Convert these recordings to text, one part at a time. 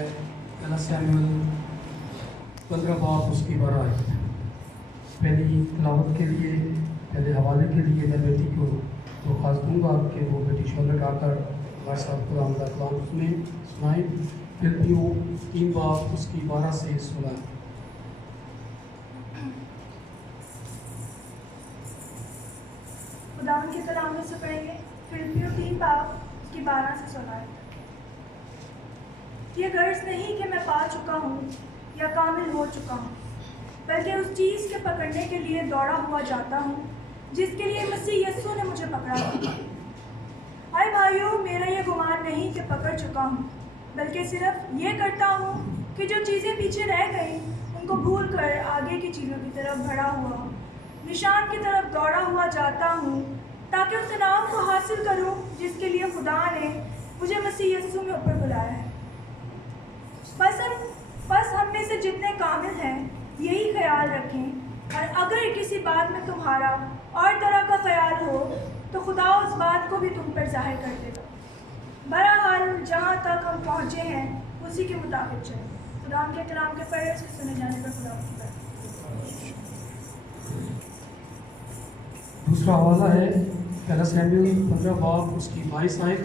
ہے پہلا سیموئیل 15 باب اس کی 12 آیت۔ پہلی تلاوت کے لیے پہلے حوالے کے لیے میں بیٹی کو درخواست دوں گا کہ وہ بیٹی شعلہ آ کر ہمارے ساتھ قرآن کا کلام سنائیں۔ فلپیوں 3 باب اس کی 12 سے 16۔ خداوند کے کلام میں سے پڑھیں گے فلپیوں 3 باب اس کی 12 سے 16۔ یہ غرض نہیں کہ میں پا چکا ہوں یا کامل ہو چکا ہوں، بلکہ اس چیز کے پکڑنے کے لیے دوڑا ہوا جاتا ہوں جس کے لیے مسیح یسوع نے مجھے پکڑا ہے۔ اے بھائیو، میرا یہ گمان نہیں کہ پکڑ چکا ہوں، بلکہ صرف یہ کرتا ہوں کہ جو چیزیں پیچھے رہ گئیں ان کو بھول کر آگے کی چیزوں کی طرف بڑھا ہوا نشان کی طرف دوڑا ہوا جاتا ہوں، تاکہ اس انعام کو حاصل کروں جس کے لیے خدا نے مجھے مسیح یسوع میں اوپر بلایا ہے۔ بس ہم میں سے جتنے کامل ہیں یہی خیال رکھیں، اور اگر کسی بات میں تمہارا اور طرح کا خیال ہو تو خدا اس بات کو بھی تم پر ظاہر کر دے گا۔ بہرحال جہاں تک ہم پہنچے ہیں اسی کے مطابق چلیں۔ خدا کے کلام کے پڑھے اس کے سنے جانے پر خدا کی بات۔ دوسرا حوالہ ہے پہلا سیموئیل 15 باب اس کی 22 آیت۔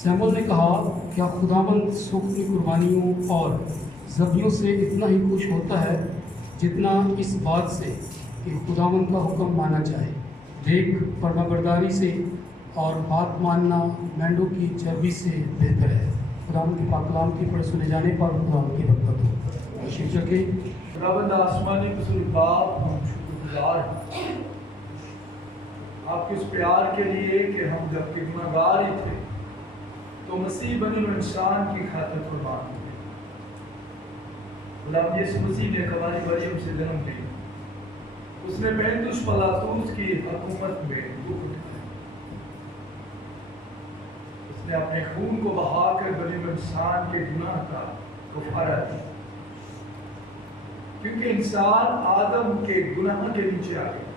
سیموئیل نے کہا، کیا خداوند سوکھتی قربانیوں اور ذبیحوں سے اتنا ہی خوش ہوتا ہے جتنا اس بات سے کہ خداوند کا حکم مانا جائے؟ دیکھ، فرمانبرداری سے اور بات ماننا مینڈوں کی چربی سے بہتر ہے۔ خداوند کے پاک کلام کی پڑھ سنے جانے پر خداوند کی برکت ہو۔ شکر کے خداوند آسمانی بزرگ باپ، ہم شکر گزار ہیں آپ کے اس پیار کے لیے کہ ہم جب کہ گناہ گار ہی تھے تو مسیح بن الانسان کی خاطر قربان ہوئے۔ غلام یسوع مسیح نے ہماری مریم سے جنم لیا، اس نے پینتوس پلاطوس کی حکومت میں دکھ اٹھائے، اس نے اپنے خون کو بہا کر بنی الانسان کے گناہ کا کفارہ دیا، کیونکہ انسان آدم کے گناہ کے نیچے آ گیا۔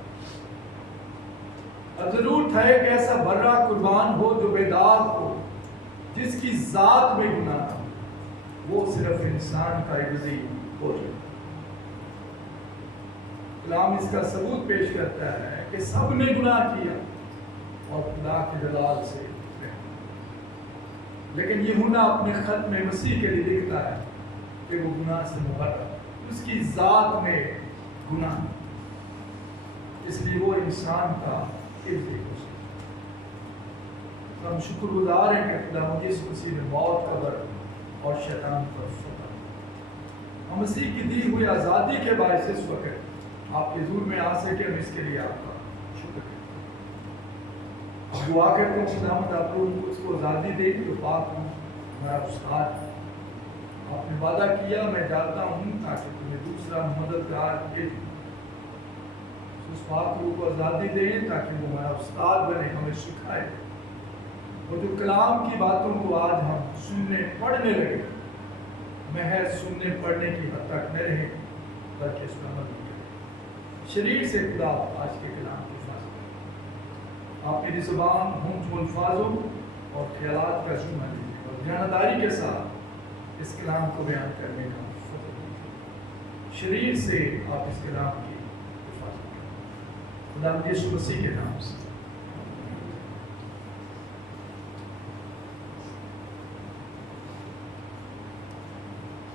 اب ضرورت ہے کہ ایسا برا قربان ہو جو بے داغ ہو، جس کی ذات میں گناہ تھا، وہ صرف انسان کا عوضی ہو جائے۔ کلام اس کا ثبوت پیش کرتا ہے کہ سب نے گناہ کیا اور خدا کے جلال سے لیکن یوحنا اپنے خط میں مسیح کے لیے لکھتا ہے کہ وہ گناہ سے مبرأ، اس کی ذات میں گناہ، اس لیے وہ انسان کا عوضی ہو سکتا۔ ہم شکر گزار ہیں کہ خدا یسوع مسیح نے موت، قبر اور شیطان پر فتح، ہم مسیح کی دی ہوئی آزادی کے باعث اس وقت آپ کے حضور میں آ سکے، ہم اس کے لیے آپ کا شکر کریں۔ دعا کرتے ہیں خداوند آپ لوگوں کو اس کو آزادی دے جو پاک ہوں، ہمارا استاد آپ نے وعدہ کیا، میں جاتا ہوں تاکہ تمہیں دوسرا مددگار دے، اس پاک روح کو آزادی دیں تاکہ وہ ہمارا استاد بنے، ہمیں سکھائے، اور جو کلام کی باتوں کو آج ہم سننے پڑھنے لگے محض سننے پڑھنے کی حد تک نہ رہے بلکہ اس کا عمل کریں۔ شریر سے خدا آج کے کلام کی حفاظت کریں، آپ میری زبان ہونٹ الفاظوں اور خیالات کا ذمہ لیجیے اور دیانتداری کے ساتھ اس کلام کو بیان کرنے کا فضل دیجیے۔ شریر سے آپ اس کلام کی حفاظت کریں، خدا یسوع مسیح کے نام سے۔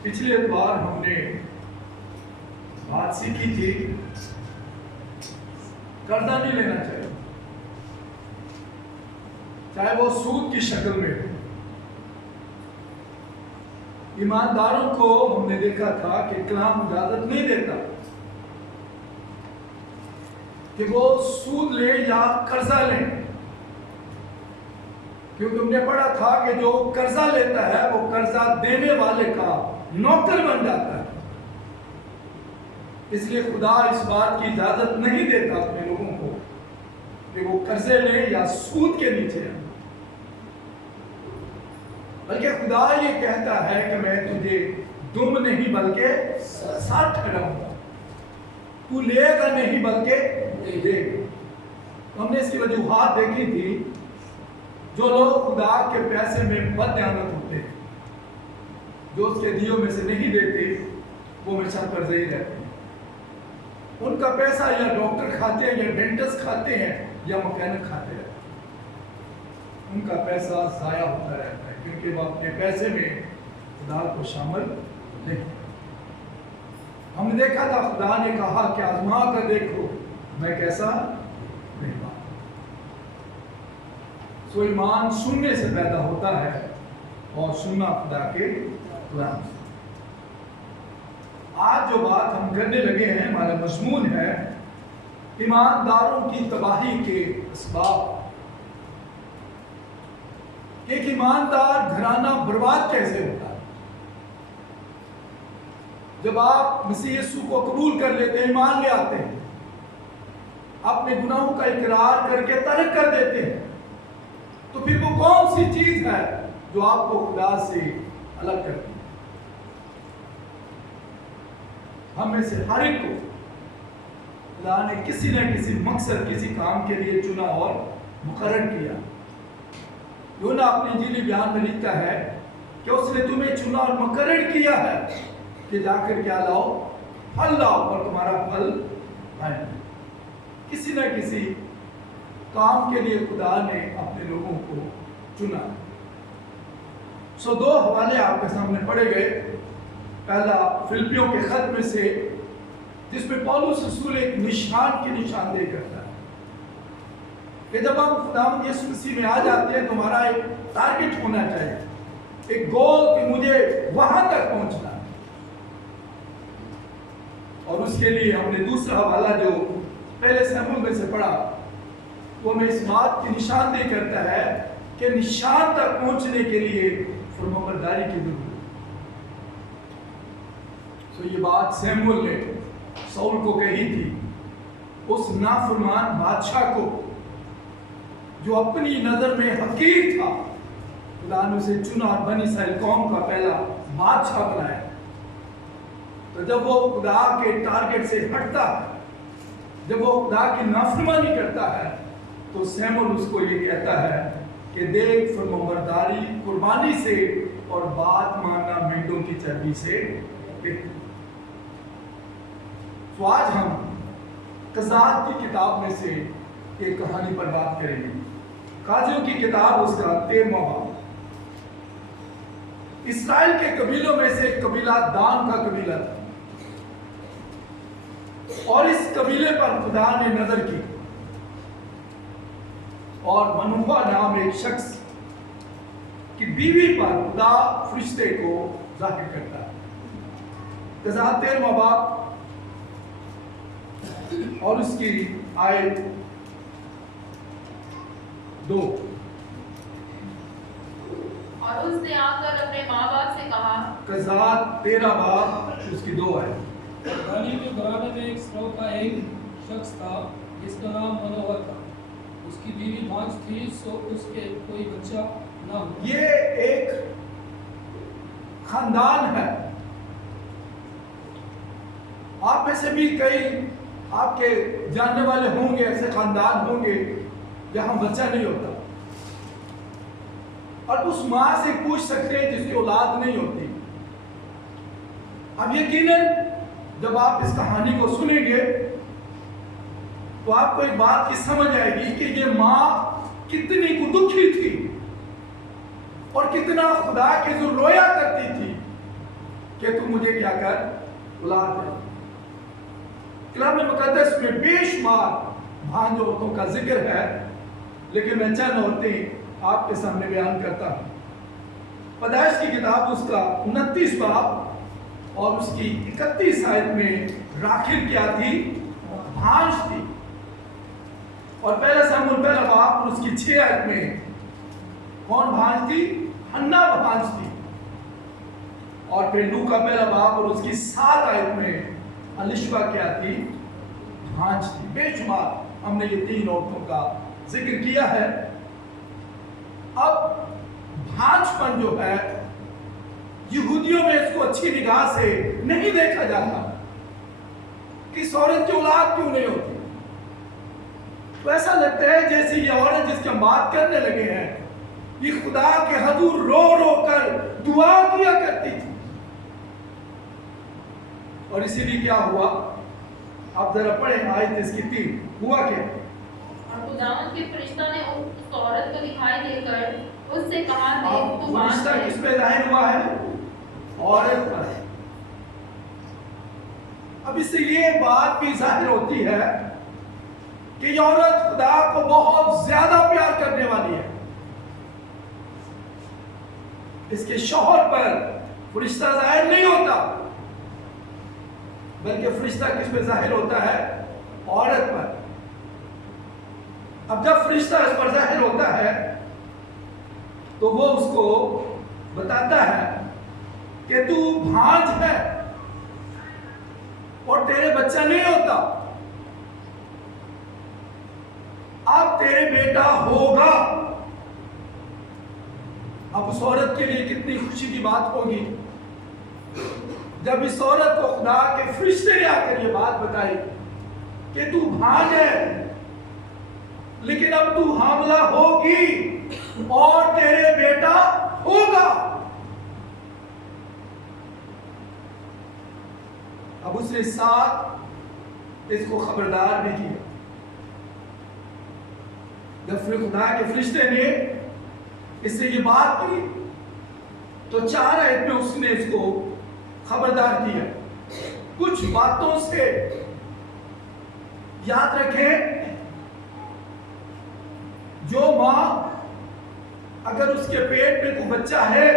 پچھلے اتوار ہم نے بات سیکھی تھی قرضہ نہیں لینا چاہیے، چاہے وہ سود کی شکل میں ہو۔ ایمانداروں کو ہم نے دیکھا تھا کہ کلام اجازت نہیں دیتا کہ وہ سود لیں یا قرضہ لیں، کیونکہ ہم نے پڑھا تھا کہ جو قرضہ لیتا ہے وہ قرضہ دینے والے کا نوکر بن جاتا ہے، اس لیے خدا اس بات کی اجازت نہیں دیتا اپنے لوگوں کو کہ وہ قرضے لیں یا سود کے نیچے ہیں، بلکہ خدا یہ کہتا ہے کہ میں تجھے دم نہیں بلکہ ساتھ ٹھہراؤں گا، تو لے گا نہیں بلکہ دے گا۔ ہم نے اس کی وجوہات دیکھی تھی۔ جو لوگ خدا کے پیسے میں بد دیانت ہوتے ہیں جو اس کے دیوں میں سے نہیں دیتے وہ ہمیشہ قرضے ہی رہتے ہیں. ان کا پیسہ یا ڈاکٹر کھاتے ہیں یا ڈینٹسٹ کھاتے ہیں یا مکینک کھاتے ہیں. ان کا پیسہ ضائع ہوتا رہتا ہے کیونکہ وہ اپنے پیسے میں خدا کو شامل نہیں. ہم نے دیکھا تھا خدا نے کہا کہ آزما کر دیکھو میں کیسا نہیں بات. سو ایمان سننے سے پیدا ہوتا ہے اور سننا خدا کے کلام سے. آج جو بات ہم کرنے لگے ہیں ہمارا مضمون ہے ایمانداروں کی تباہی کے اسباب. ایک ایماندار گھرانہ برباد کیسے ہوتا ہے؟ جب آپ مسیح یسوع کو قبول کر لیتے ہیں، ایمان لے آتے ہیں، اپنے گناہوں کا اقرار کر کے ترک کر دیتے ہیں، تو پھر وہ کون سی چیز ہے جو آپ کو خدا سے الگ کرتی ہے؟ ہم میں سے ہر ایک کو خدا نے کسی نہ کسی مقصد کسی کام کے لیے چنا اور مقرر کیا. یونا اپنے انجیلی بیان میں لکھتا ہے کہ اس نے تمہیں چنا اور مقرر کیا ہے کہ جا کر کیا لاؤ، پھل لاؤ اور تمہارا پھل آئے. کسی نہ کسی کام کے لیے خدا نے اپنے لوگوں کو چنا. دو حوالے آپ کے سامنے پڑے گئے. پہلا فلپیوں کے خط میں سے جس میں پولس رسول ایک نشان کی نشاندہی کرتا ہے کہ جب ہم خداوند یسوع مسیح میں آ جاتے ہیں تو ہمارا ایک ٹارگٹ ہونا چاہیے، ایک گول کہ مجھے وہاں تک پہنچنا ہے. اور اس کے لیے ہم نے دوسرا حوالہ جو پہلے سیموئیل میں سے پڑھا وہ ہمیں اس بات کی نشاندہی کرتا ہے کہ نشان تک پہنچنے کے لیے فرمانبرداری کی ضرورت ہے. یہ بات سیموئیل نے ساؤل کو کہی تھی، اس نافرمان بادشاہ کو جو اپنی نظر میں حقیر تھا. خدا نے اسے چنا اور بنی اسرائیل قوم کا پہلا بادشاہ بنایا. تو جب وہ خدا کے ٹارگٹ سے ہٹتا ہے، جب وہ خدا کی نافرمانی کرتا ہے، تو سیموئیل اس کو یہ کہتا ہے کہ دیکھ فرمانبرداری قربانی سے اور بات ماننا مینڈوں کی چربی سے. تو آج ہم قضات کی کتاب میں سے ایک کہانی پر بات کریں گے. قاضیوں کی کتاب اس کا 13واں باب. اسرائیل کے قبیلوں میں سے ایک قبیلہ دان کا قبیلہ تھا اور اس قبیلے پر خدا نے نظر کی اور منوہا نام ایک شخص کی بیوی پر خدا فرشتے کو ظاہر کرتا ہے. قضات 13واں باب اور اس کی آیت 2. اور اس نے آ کر اپنے ماں باپ سے کہا. قضات 13 باب اس کی 2 آیت. دانی کے گھرانے میں ایک سرو کا ایک شخص تھا جس کا نام منوہا تھا. اس کی بیوی بانجھ تھی سو اس کے کوئی بچہ نہ ہوا. یہ ایک خاندان ہے. آپ میں سے بھی کئی آپ کے جاننے والے ہوں گے، ایسے خاندان ہوں گے جہاں بچہ نہیں ہوتا اور اس ماں سے پوچھ سکتے ہیں جس کی اولاد نہیں ہوتی. اب یقیناً جب آپ اس کہانی کو سنیں گے تو آپ کو ایک بات کی سمجھ آئے گی کہ یہ ماں کتنی کو دکھی تھی اور کتنا خدا کے ذر رویا کرتی تھی کہ تم مجھے کیا کر اولاد دے. کلام مقدس میں بے شمار بھانج عورتوں کا ذکر ہے لیکن میں چند عورتیں آپ کے سامنے بیان کرتا ہوں. پیدائش کی کتاب اس کا 29 باب اور اس کی 31 آیت میں راکھل کیا تھی؟ بھانج تھی. اور پہلا سموئیل پہلا باب اور اس کی 6 آیت میں کون بھانج تھی؟ حنا بھانج تھی. اور پھر لوکا پہلا باب اور اس کی 7 آیت میں الشبہ کیا تھی؟ بھانج تھی. بے شمار ہم نے یہ 3 عورتوں کا ذکر کیا ہے. اب بھانج پن جو ہے یہودیوں میں اس کو اچھی نگاہ سے نہیں دیکھا جاتا. کس عورت کی اولاد کیوں نہیں ہوتی؟ تو ایسا لگتا ہے جیسے یہ عورت جس کی ہم بات کرنے لگے ہیں یہ خدا کے حضور رو رو کر دعا کیا کرتی تھی और इसीलिए क्या हुआ, आप जरा पढ़े आयत इसकी 3, हुआ क्या? और खुदावंद के फरिश्ता ने उस औरत को दिखाई देकर उससे कहा, देख तू बांझ फरिश्ता है। किस पे जाहिर हुआ है? औरत पर। अब इससे ये बात भी जाहिर होती है कि ये औरत खुदा को बहुत ज्यादा प्यार करने वाली है। इसके शौहर पर फरिश्ता जाहिर नहीं होता, बल्कि फरिश्ता किस पे जाहिर होता है? औरत पर। अब जब फरिश्ता इस पर जाहिर होता है तो वो उसको बताता है कि तू भांज है और तेरे बच्चा नहीं होता, अब तेरे बेटा होगा। अब उस औरत के लिए कितनी खुशी की बात होगी जब इस औरत को खुदा के फरिश्ते ने आकर ये बात बताई कि तू भांज है, लेकिन अब तू हामला होगी और तेरे बेटा होगा। अब उसने साथ इसको खबरदार भी किया। जब फिर खुदा के फरिश्ते ने इससे ये बात की तो 4 आयत में उसने इसको खबरदार किया। कुछ बातों से याद रखें, जो मां अगर उसके पेट में कोई बच्चा है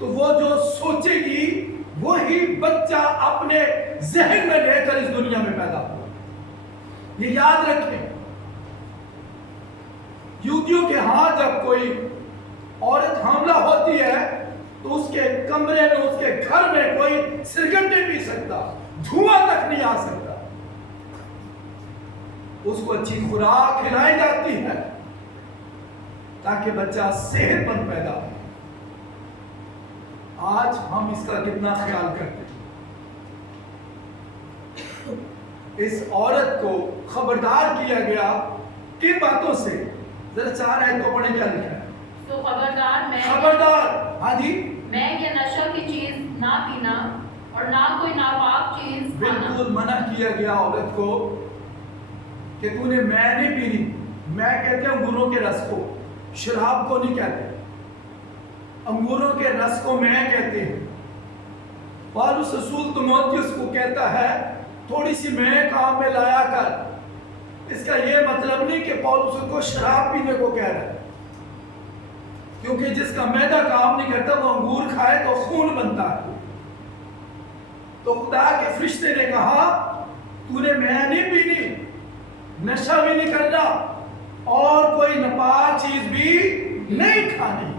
तो वो जो सोचेगी वही बच्चा अपने जहन में लेकर इस दुनिया में पैदा हुआ। ये याद रखें। यहूदियों के हाथ जब कोई औरत हामला होती है तो उसके कमरे में, उसके घर में कोई सिगरेट नहीं पी सकता, धुआं तक नहीं आ सकता। उसको अच्छी खुराक खिलाई जाती है ताकि बच्चा सेहतमंद पैदा हो। आज हम इसका कितना ख्याल करते हैं। इस औरत को खबरदार किया गया किन बातों से? जरा 4 आयत को पढ़े, क्या लिखा है? तो खबरदार, हाँ जी, मैं ये नशा की चीज ना पीना और ना कोई नापाक चीज खाना। बिल्कुल मना किया गया औरत को कि तूने मैं नहीं पीनी। मैं कहते हैं अंगूरों के रस को, शराब को नहीं कहते। अंगूरों के रस को मैं कहते हैं। पौलुस रसूल तीमुथियुस को कहता है थोड़ी सी मैं काम में लाया कर। इसका यह मतलब नहीं कि पौलुस उसको शराब पीने को कह रहा है, क्योंकि जिसका मैदा काम नहीं करता वो अंगूर खाए तो खून बनता है। तो खुदा के फरिश्ते ने कहा तूने मैं नहीं पीनी, नशा भी नहीं करना और कोई नापाक चीज भी नहीं खानी।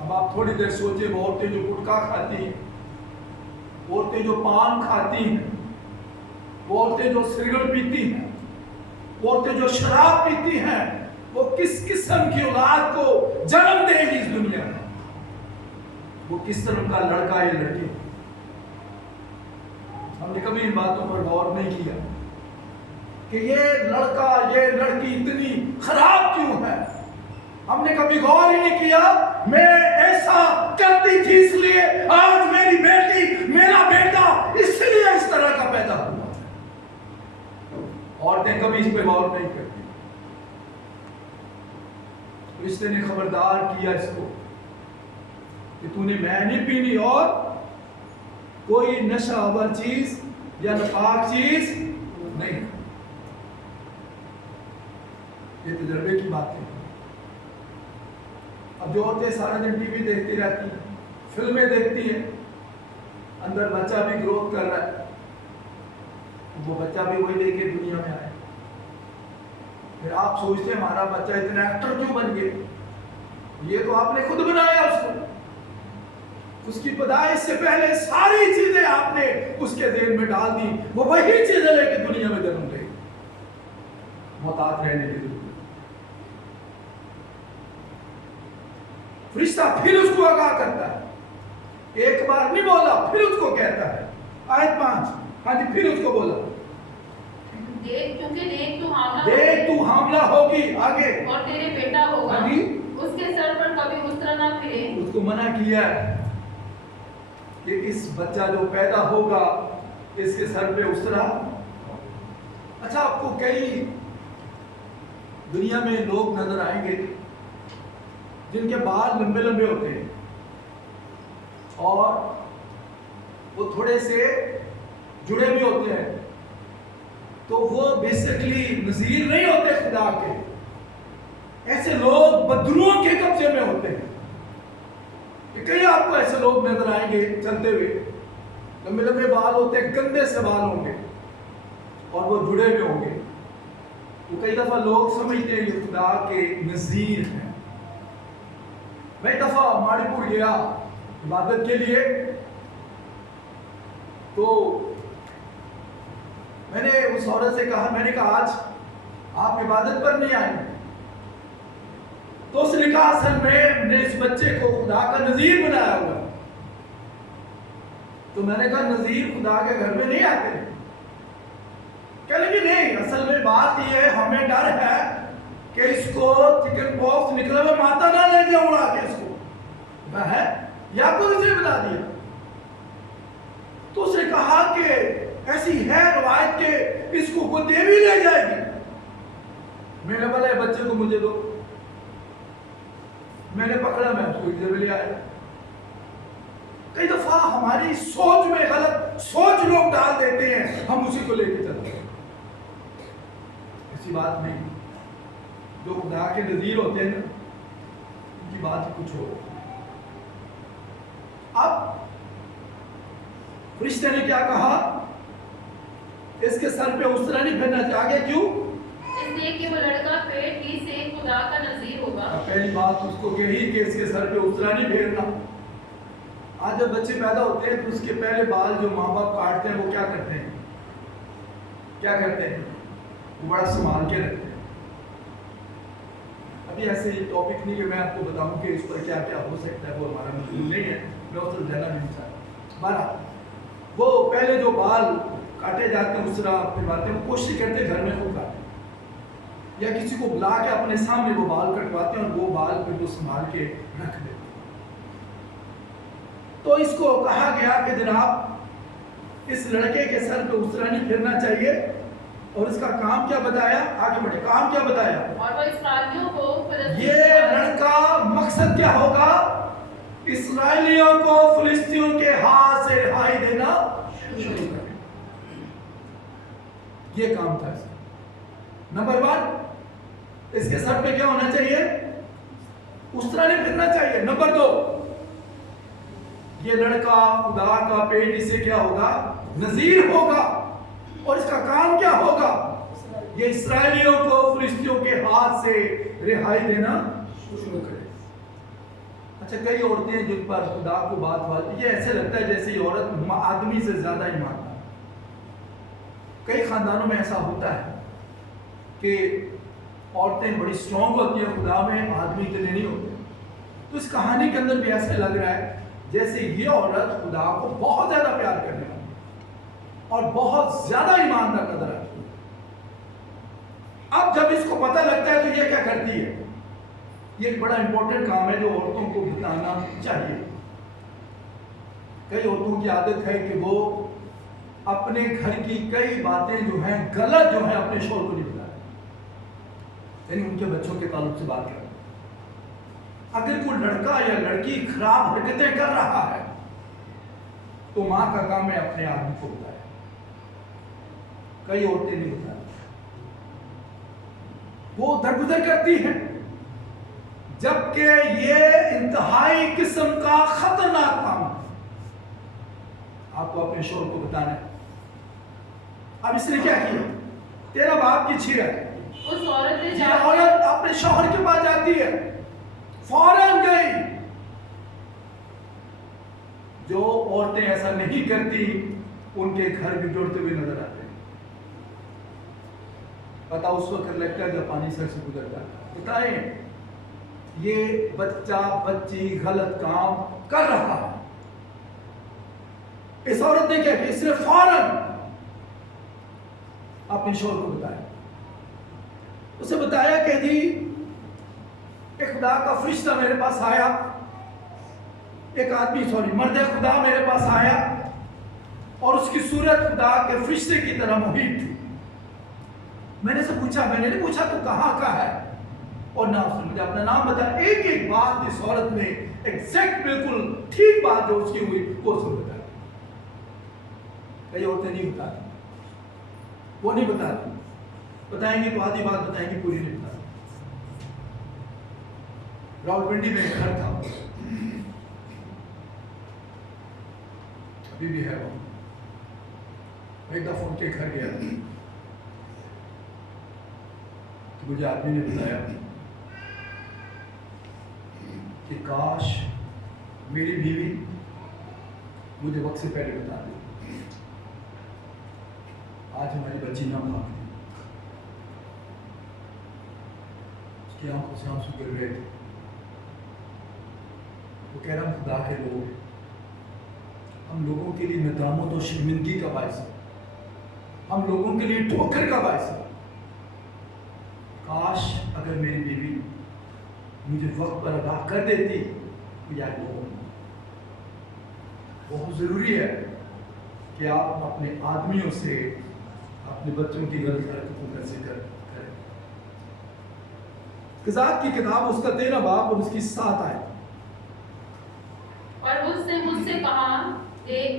अब आप थोड़ी देर सोचिए, वो औरतें जो गुटखा खाती हैं, औरतें जो पान खाती हैं, वो औरतें जो सिगरेट पीती हैं, वो औरतें जो शराब पीती हैं, वो किस किस्म की औलाद को जन्म देगी इस दुनिया में। वो किस तरह का लड़का या लड़की। हमने कभी इन बातों पर गौर नहीं किया कि ये लड़का ये लड़की इतनी खराब क्यों है। हमने कभी गौर ही नहीं किया। मैं ऐसा करती थी इसलिए आज मेरी बेटी मेरा बेटा इसलिए इस तरह का पैदा हुआ। औरतें कभी इस पे गौर नहीं करती। फरिश्ते ने खबरदार किया इसको कि तूने मैं नहीं पीनी और कोई नशावर चीज या नापाक चीज नहीं। ये तजर्बे की बात है। अब जो औरतें सारा दिन टीवी देखती रहती हैं, फिल्में देखती हैं, अंदर बच्चा भी ग्रोथ कर रहा है, वो बच्चा भी वही लेके दुनिया में आए। फिर आप सोचते हैं हमारा बच्चा इतना एक्टर क्यों बन गया? ये तो आपने खुद बनाया उसको। उसकी पैदाइश से पहले सारी चीजें आपने उसके देह में डाल दी। वो वही चीजें लेके दुनिया में जन्म लेगी, मोहतात रहने के लिए। फरिश्ता फिर उसको आगाह करता है। एक बार नहीं बोला, फिर उसको कहता है। आयत 5, हाँ जी, फिर उसको बोला देख तू हामला होगी, आगे और तेरे बेटा होगा। हाँ जी, उसके सर पर कभी उस तरह ना फिरे। उसको मना किया है کہ اس بچہ جو پیدا ہوگا اس کے سر پہ اسرا. اچھا آپ کو کئی دنیا میں لوگ نظر آئیں گے جن کے بال لمبے لمبے ہوتے ہیں اور وہ تھوڑے سے جڑے بھی ہوتے ہیں, تو وہ بیسکلی نذیر نہیں ہوتے خدا کے. ایسے لوگ بدروؤں کے قبضے میں ہوتے ہیں. کئی آپ کو ایسے لوگ نظر آئیں گے چلتے ہوئے, لمبے لمبے بال ہوتے ہیں, گندے سے بال ہوں گے اور وہ جڑے ہوئے ہوں گے. تو کئی دفعہ لوگ سمجھتے ہیں یہ خدا کے نذیر ہیں. میں ایک دفعہ ماڑی پور گیا عبادت کے لیے, تو میں نے اس عورت سے کہا, میں نے کہا آج آپ عبادت پر نہیں آئے. تو اس نے کہا اصل میں نے اس بچے کو خدا کا نذیر بنایا ہوا. تو میں نے کہا نذیر خدا کے گھر میں نہیں آتے. کہنے لگی نہیں, اصل میں بات یہ ہے ہمیں ڈر ہے کہ اس کو چکن پاکس نکلا ہوا ماتا نہ لے جائے اڑا کے اس کو ہے, یا تو اسے بتا دیا. تو اس نے کہا کہ ایسی ہے روایت کہ اس کو وہ دیوی لے جائے گی. میں نے بولا بچے کو مجھے دو. میں نے پکڑا, میں اس کو ادھر لے آیا. کئی دفعہ ہماری سوچ میں غلط سوچ لوگ ڈال دیتے ہیں, ہم اسی کو لے کے چلتے ہیں. ایسی بات نہیں. جو خدا کے نذیر ہوتے ہیں نا ان کی بات کچھ ہو. اب فرشتے نے کیا کہا, اس کے سر پہ اسرا نہیں پھرنا چاہیے. کیوں؟ اس لیے کہ وہ لڑکا پیٹ ہی سے خدا کا نذیر ہوگا. پہلی بات اس کو کہی کہ اس کے سر پہ اسرا نہیں پھیرنا. آج جب بچے پیدا ہوتے ہیں تو اس کے پہلے بال جو ماں باپ کاٹتے ہیں وہ کیا کرتے ہیں, کیا کرتے ہیں, وہ بڑا سنبھال کے رکھتے ہیں. ابھی ایسے ہی ٹاپک نہیں کہ میں آپ کو بتاؤں کہ اس پر کیا کیا ہو سکتا ہے, وہ ہمارا مطلب نہیں ہے, میں اس پر جانا نہیں چاہتا. بارہ وہ پہلے جو بال کاٹے جاتے ہیں اسرا پھرواتے ہیں, وہ کوشش کرتے ہیں گھر میں خود کاٹیں یا کسی کو بلا کے اپنے سامنے وہ بال کٹواتے ہیں اور وہ بال پھر وہ سنبھال کے رکھ دیتے ہیں. تو اس کو کہا گیا کہ جناب اس لڑکے کے سر پہ اسرا نہیں پھرنا چاہیے, اور اس کا کام کیا بتایا, آگے بڑھے, کام کیا بتایا, اور وہ اسرائیلیوں کو یہ لڑکا مقصد کیا ہوگا, اسرائیلیوں کو فلسطینیوں کے ہاتھ سے رہائی دینا شروع کرے. یہ کام تھا اس کا. نمبر 1 اس کے سر پہ کیا ہونا چاہیے, اسرا نہیں پھرنا چاہیے. نمبر 2 یہ لڑکا خدا کا پیٹ اس سے کیا ہوگا, نذیر ہوگا, اور اس کا کام کیا ہوگا, یہ اسرائیلیوں کو فلسطینیوں کے ہاتھ سے رہائی دینا شروع کرے. اچھا کئی عورتیں ہیں جن پر خدا کو بات یہ ایسے لگتا ہے جیسے یہ عورت آدمی سے زیادہ ایمان ہے. کئی خاندانوں میں ایسا ہوتا ہے کہ عورتیں بڑی سٹرونگ ہوتی ہیں خدا میں, آدمی اتنے نہیں ہوتے. تو اس کہانی کے اندر بھی ایسا لگ رہا ہے جیسے یہ عورت خدا کو بہت زیادہ پیار کرنے والی اور بہت زیادہ ایماندار نظر آتی ہے. اب جب اس کو پتہ لگتا ہے تو یہ کیا کرتی ہے, یہ ایک بڑا امپورٹنٹ کام ہے جو عورتوں کو بتانا چاہیے. کئی عورتوں کی عادت ہے کہ وہ اپنے گھر کی کئی باتیں جو ہیں غلط جو ہیں اپنے شوہر کو نہیں بتاتے, یعنی ان کے بچوں کے تعلق سے بات کرتے. اگر کوئی لڑکا یا لڑکی خراب حرکتیں کر رہا ہے تو ماں کا کام ہے اپنے آدمی کو بتائے. کئی عورتیں نہیں بتاتی, وہ درگزر کرتی ہیں, جبکہ یہ انتہائی قسم کا خطرناک کام ہے. آپ کو اپنے شوہر کو بتانا ہے. اب اس نے کیا کیا, تیرا باپ کی چھیڑ ہے. اس عورت نے یہ عورت اپنے شوہر کے پاس جاتی ہے, فوراً گئی. جو عورتیں ایسا نہیں کرتی ان کے گھر بھی جوڑتے ہوئے نظر آتے ہیں. پتا اس وقت لگتا ہے جب پانی سر سے گزرتا ہے. بتائیں یہ بچہ بچی غلط کام کر رہا ہے. اس عورت نے کیا کہ اس نے فوراً اپنے شوہر کو بتایا. اسے بتایا کہ جی ایک خدا کا فرشتہ میرے پاس آیا एक आदमी मर्द खुदा मेरे पास आया और उसकी सूरत खुदा के फरिश्ते की तरह मुहित थी। मैंने नहीं पूछा तो कहाँ का है, और ना उसने मुझे अपना नाम बताया। एक एक बात इस औरत ने एग्जैक्ट बिल्कुल ठीक बात जो उसकी हुई वो उसने बताया। कई औरतें नहीं बताती, वो नहीं बताती, बताएंगी तो आधी बात बताएंगी, पूरी नहीं बताती। रावलपिंडी में एक घर था, अभी भी है वो। एक दफा उनके घर गया तो मुझे आदमी ने बताया कि काश मेरी बीवी मुझे वक्त से पहले बता दे, आज हमारी बच्ची ना भागती। उसकी आंखों से आंसू गिर रहे थे। वो कह रहा, खुदा के लोग, हम लोगों के लिए नदामत और शर्मिंदगी का बायस है, हम लोगों के लिए ठोकर का बायस है। काश अगर मेरी बीवी मुझे वक्त पर अदा कर देती तो याद हो। बहुत ज़रूरी है कि आप अपने आदमियों से अपने बच्चों की गलत हरकतों का जिक्र करें। क़िज़ात की किताब उसका 13 बाब और उसकी 7 आयत। और उसने मुझसे कहा, देख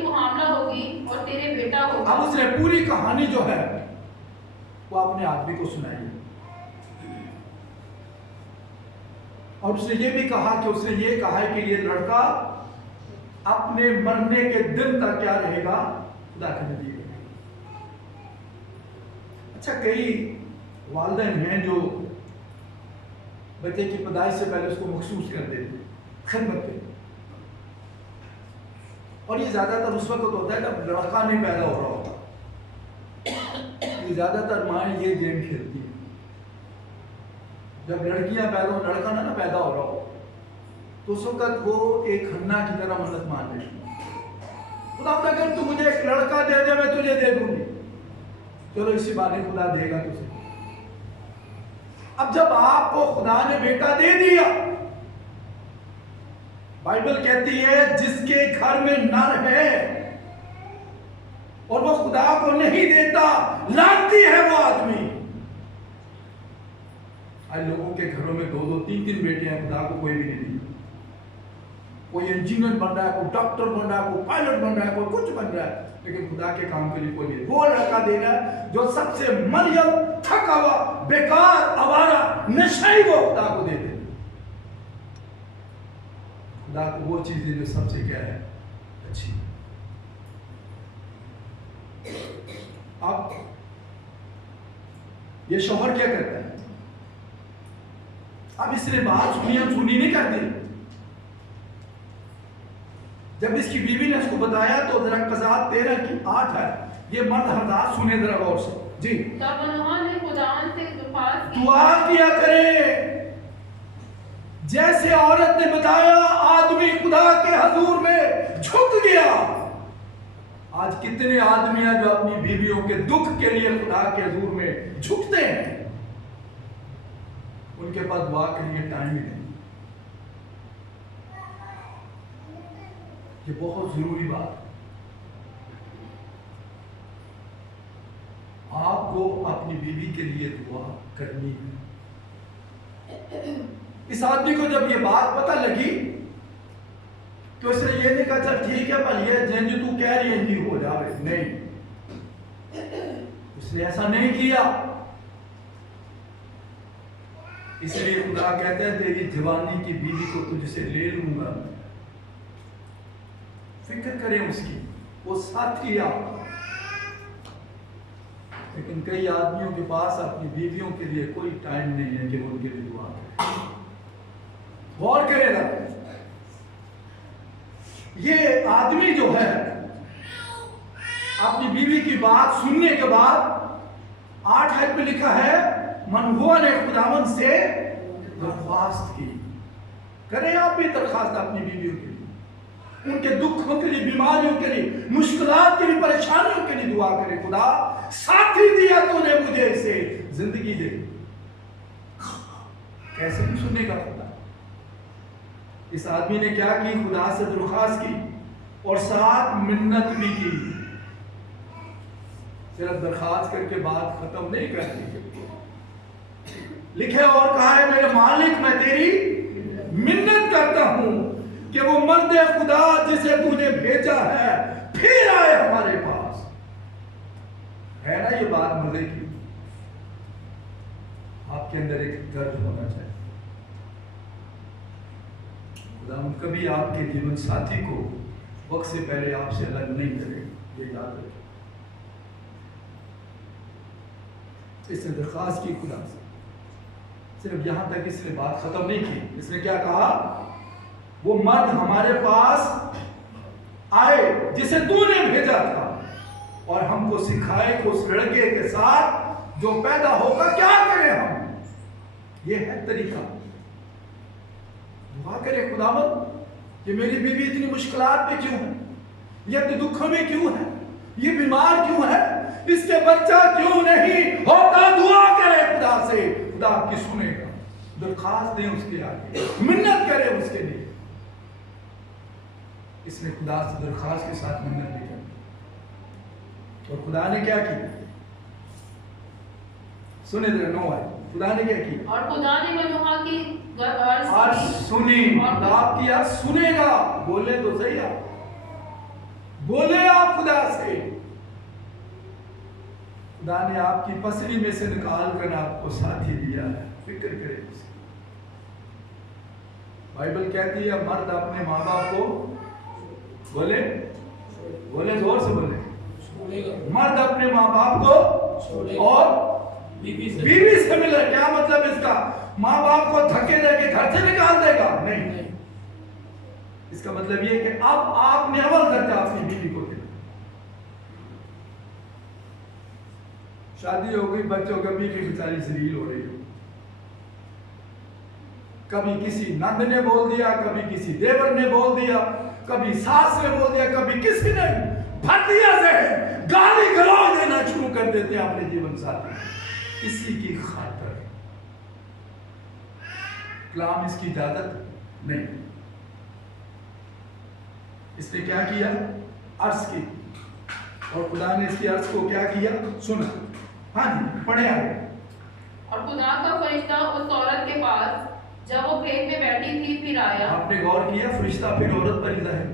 तू हामला होगी और तेरे बेटा होगा। अब उसने पूरी कहानी जो है वो अपने आदमी को सुनाई और उसने ये भी कहा कि उसने ये कहा है कि ये लड़का अपने मरने के दिन तक क्या रहेगा, खुदा के नबी रहेगा। अच्छा, कई वालिदैन हैं जो बच्चे की पैदाइश से पहले उसको मखसूस कर देते, खिदमत देते, और ये ज्यादातर उस वक्त होता है जब लड़का नहीं पैदा हो रहा होता। ये ज्यादातर माएँ ये गेम खेलती है, जब लड़कियां पैदा हो, लड़का ना पैदा हो रहा हो तो उस वक्त वो एक हन्ना की तरह मन्नत मान रही, खुदा अगर तू मुझे एक लड़का दे दे मैं तुझे दे दूंगी। चलो इसी बहाने खुदा देगा तुझे। अब जब आपको खुदा ने बेटा दे दिया, बाइबल कहती है जिसके घर में नर है और वो खुदा को नहीं देता, लानती है वो आदमी। आज लोगों के घरों में 2-2, 3-3 बेटे हैं, खुदा को कोई भी नहीं दी। कोई इंजीनियर बन रहा है, कोई डॉक्टर बन रहा है, कोई पायलट बन रहा है, कोई कुछ बन रहा है, लेकिन खुदा के काम के लिए कोई नहीं। वो लड़का देना जो सबसे मरियम, थका हुआ, बेकार, आवारा, नशाई वो खुदा को दे दे। खुदा को वो चीजें जो सबसे क्या है, अच्छी। अब ये शौहर क्या करता है? अब इसने बात सुनी नहीं करती। जब इसकी बीवी ने उसको बताया तो जरा क़ज़ात 13:8 है, ये मर्द हरदार सुने जरा गौर से जी। तब उन्होंने खुदावन से दुआ किया करे जैसे औरत ने बताया, आदमी खुदा के हजूर में झुक गया। आज कितने आदमी हैं जो अपनी बीवियों के दुख के लिए खुदा के हजूर में झुकते हैं, उनके पास दुआ के लिए टाइम ही नहीं। ये बहुत जरूरी बात। आपको अपनी बीवी के लिए दुआ करनी है। इस आदमी को जब ये बात पता लगी तो इसने ये नहीं कहा चल ठीक है पर ये जिंदगी तू कह रही है हो जावे, नहीं, उसने ऐसा नहीं किया। इसलिए खुदा कहता है तेरी जवानी की बीवी को तुझसे ले लूंगा। फिक्र करें उसकी, वो साथी आपका। लेकिन कई आदमियों के पास अपनी बीवियों के लिए कोई टाइम नहीं है कि वो उनके लिए दुआ करें। गौर करेगा, ये आदमी जो है अपनी बीवी की बात सुनने के बाद 8 आयत में लिखा है मनहुआ ने खुदावन से दरख्वास्त की। करें आप भी दरख्वास्त अपनी बीवियों के लिए, उनके दुखों के लिए, बीमारियों के लिए, मुश्किलात के लिए, परेशानियों के लिए दुआ करें। खुदा साथी दिया तूने मुझे, इसे जिंदगी दे। कैसे भी सुनने का खुदा, इस आदमी ने क्या की? खुदा से दरख्वास्त की और साथ मिन्नत भी की। सिर्फ दरख्वास्त करके बात खत्म नहीं करती। लिखे और कहा है, मेरे मालिक मैं तेरी मिन्नत करता हूं कि वो मर्द खुदा जिसे तूने भेजा है फिर आए हमारे पास। है ना ये बात मजे की? आपके अंदर एक दर्द होना चाहिए। खुदा कभी आपके जीवन साथी को वक्त से पहले आपसे अलग नहीं करेगा, ये याद रखें। इसने दरख्वास्त की खुदा से, सिर्फ यहां तक इसने बात खत्म नहीं की। इसने क्या कहा? वो मर्द हमारे पास आए जिसे तूने भेजा था और हमको सिखाए कि उस लड़के के साथ जो पैदा होगा क्या करें हम। ये है तरीका। दुआ करें, खुदावंद कि मेरी बीवी इतनी मुश्किलात में क्यों है, ये इतने दुखों में क्यों है, ये बीमार क्यों है, इसके बच्चा क्यों नहीं होता। दुआ करें खुदा से, खुदा आपकी सुनेगा। दरखास्त दें उसके आगे, मिन्नत करें उसके लिए। इसने खुदा से दरखास्त के साथ मिन्नत भी की और खुदा ने क्या की? सुने जरा 9 आए। खुदा ने क्या की? और खुदा ने मनोहा की अर्ज सुनी। आपकी अर्ज सुनेगा। बोले तो सही आप, बोले आप खुदा से। खुदा ने आपकी पसली में से निकाल कर आपको साथी दिया है, फिक्र करें उसकी। बाइबल कहती है मर्द अपने माँ बाप को बोले, बोले जोर से बोले, मर्द अपने माँ बाप को और बीवी से मिले। क्या मतलब इसका? माँ बाप को धक्के देके घर से निकाल देगा? नहीं। इसका मतलब ये कि अब आपने अमल करके अपनी बीवी को दिया। शादी हो गई, बच्चों का बीवी बेचारी जलील हो रही हो। कभी किसी नंद ने बोल दिया, कभी किसी देवर ने बोल दिया, कभी सास ने बोल दिया, कभी किसी ने भतिया से गाली गलौज देना शुरू कर देते हैं अपने जीवन साथी। किसी की खातर कलाम इसकी इजाजत नहीं। इसने क्या किया? अर्ज की, और खुदा ने इसकी अर्ज को क्या किया? सुना। हाँ जी, पढ़े आगे। और खुदा का फरिश्ता उस औरत के पास जब वो खेत में बैठी थी फिर आया। आपने गौर किया? फरिश्ता फिर औरत पर ही है।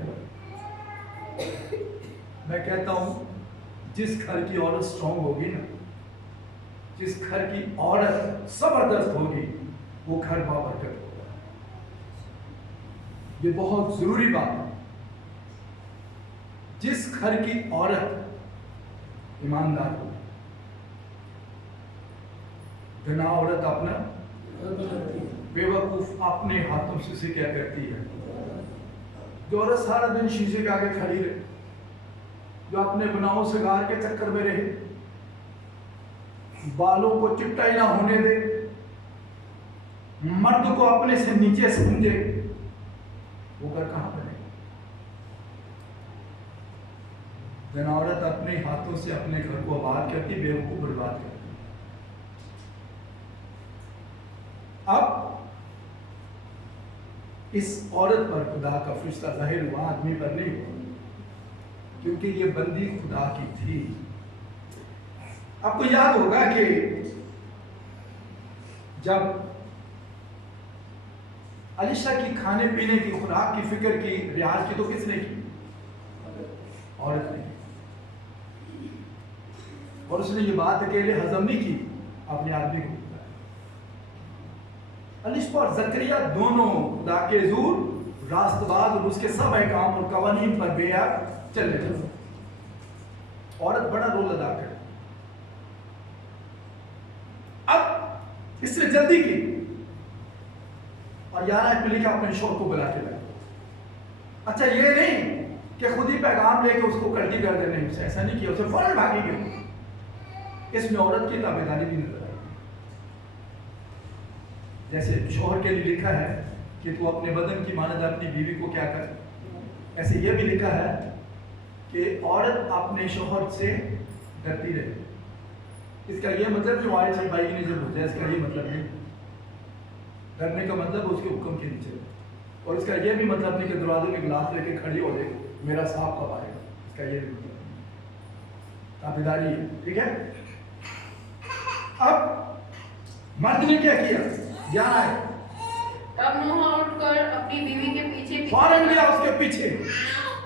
मैं कहता हूं जिस घर की औरत स्ट्रांग होगी ना, जिस घर की औरत जबरदस्त होगी, वो घर बाबरकत होगा। ये बहुत जरूरी बात है। जिस घर की औरत ईमानदार हो, बिना औरत अपना बेवकूफ अपने हाथों से उसे क्या करती है? जो औरत सारा दिन शीशे के आगे खड़ी रहे, जो अपने बनाओ सिगार के चक्कर में रहे, बालों को चिपटाई ना होने दे, मर्द को अपने से नीचे समझे, वो घर कहां बने? जन औरत अपने हाथों से अपने घर को आबाद करती, बेवकूफ बर्बाद करती। अब इस औरत पर खुदा का फरिश्ता जाहिर हुआ, आदमी पर नहीं हुआ, क्योंकि ये बंदी खुदा की थी। आपको याद होगा कि जब अलीशा की खाने पीने की, खुराक की फिक्र की, रियाज की, तो किसने की? औरत ने। और उसने ये बात अकेले हजम नहीं की, अपने आदमी को बताया। अलीशा और जकरिया दोनों खुदा के हुजूर रास्तबाज और उसके सब अहकाम और कवानीन पर बेअद चले गए। औरत बड़ा रोल अदा करे। अब इससे जल्दी की और 11 पे लिखा अपने शोर को बुला के लाया। अच्छा, ये नहीं कि खुद ही पैगाम लेके उसको कल्टी कर देने, उसे ऐसा नहीं किया, उसे फौरन भागी गई। इसमें औरत की ताबेदारी भी नजर आई। जैसे शोहर के लिए लिखा है कि तू अपने बदन की मानद अपनी बीवी को क्या कर, ऐसे ये भी लिखा है कि औरत अपने शोहर से डरती रहे। इसका ये मतलब जो आयत है भाई ने जब बुझा, इसका ये मतलब नहीं। डरने का मतलब उसके हुक्म के नीचे। और इसका ये भी मतलब नहीं कि दरवाजे में गिलास लेके खड़ी हो जाए मेरा साहब कब आएगा, इसका ये भी मतलब नहीं, ताबेदारी है, ठीक है। अब मर्द ने क्या किया, ध्यान आए, तब नूह उठकर अपनी बीवी के पीछे फौरन गया उसके पीछे,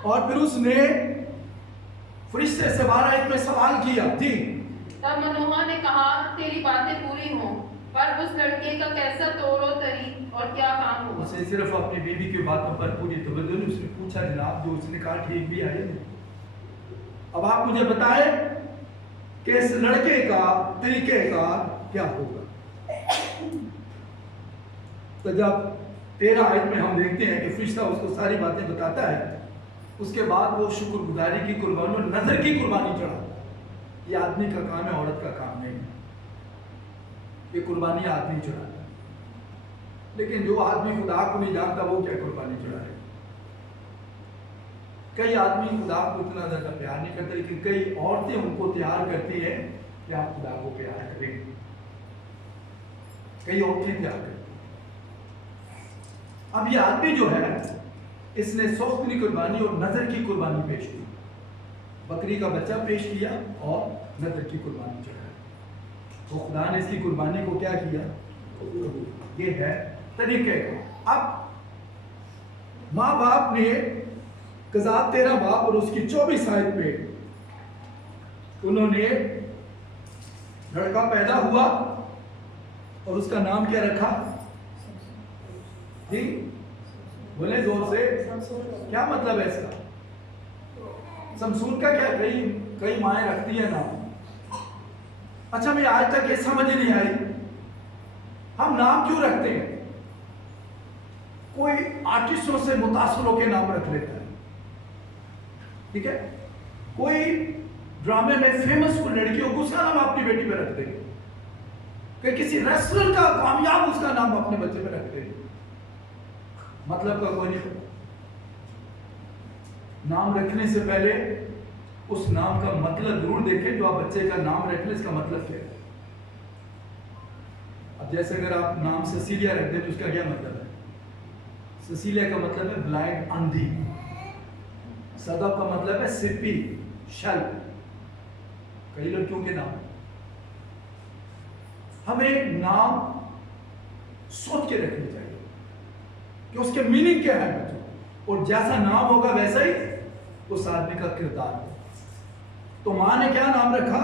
और फिर उसने फरिश्ते से 12 में सवाल किया, जी। तब मनोहा ने कहा, तेरी बातें पूरी हों, पर उस लड़के का कैसा तौर तरी और क्या काम हुआ? उसे सिर्फ अपनी बीवी की बातों पर पूरी तवज्जो नहीं, उसने पूछा जनाब, जो उसने कहा ठीक भी है। अब आप मुझे बताएं कि इस लड़के का तरीके का क्या होगा। तो जब 13 आयत में हम देखते हैं कि फरिश्ता उसको सारी बातें बताता है, उसके बाद वो शुक्रगुजारी की कुर्बानी और नजर की कुर्बानी चढ़ाता है। ये आदमी का काम है, औरत का काम नहीं है। ये कुर्बानी आदमी चढ़ाता है, लेकिन जो आदमी खुदा को नहीं जानता वो क्या कुर्बानी चढ़ाए। कई आदमी खुदा को इतना ज्यादा प्यार नहीं करते, लेकिन कई औरतें उनको तैयार करती हैं कि आप खुदा को प्यार करेंगे। कई औरतें तैयार करती हैं। अब ये आदमी जो है, इसने सौख की कुर्बानी और नजर की कुर्बानी पेश की। बकरी का बच्चा पेश किया और नजर की कुर्बानी चढ़ाई। तो खुदा ने इसकी कुर्बानी को क्या किया, ये है तरीके का। अब माँ बाप ने कज़ात 13 बाप और उसकी 24 आयत में उन्होंने लड़का पैदा हुआ और उसका नाम क्या रखा जी, बोले जोर से, क्या मतलब है इसका? शमसून का क्या, कई माएँ रखती है नाम। अच्छा, मैं आज तक ये समझ नहीं आई, हम नाम क्यों रखते हैं? कोई आर्टिस्टों से मुतासर होकर नाम रख लेता है, ठीक है। कोई ड्रामे में फेमस कोई लड़की हो, उसका नाम अपनी बेटी पे रख देंगे। कि किसी रेस्टोरेंट का कामयाब उसका नाम अपने बच्चे पे रख देंगे। मतलब का कोई नहीं। नाम रखने से पहले उस नाम का मतलब जरूर देखें। जो आप बच्चे का नाम रख लें, इसका मतलब क्या है? अब जैसे अगर आप नाम सेसिलिया रख दें तो उसका क्या मतलब है? सेसिलिया का मतलब है ब्लाइंड, अंधी। सदा का मतलब है सिपी, शल। कई लड़कियों के नाम। हमें नाम सोच के रखनी चाहिए कि उसके मीनिंग क्या है बच्चों, और जैसा नाम होगा वैसा ही उस आदमी का किरदार होगा। तो माँ ने क्या नाम रखा?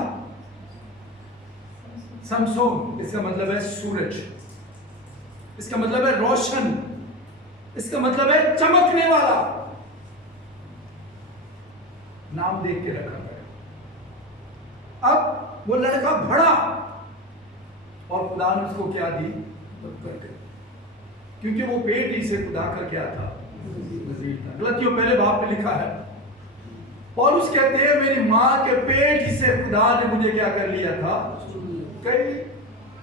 समसून। इसका मतलब है सूरज, इसका मतलब है रोशन, इसका मतलब है चमकने वाला। नाम देख के रखा गया। अब वो लड़का बड़ा और खुदा ने उसको क्या दी? क्योंकि वो पेट ही से खुदा का क्या था? वजीर था। गलतियों पहले बाप ने लिखा है। पौलुस कहते हैं मेरी माँ के पेट ही से खुदा ने मुझे क्या कर लिया था? कई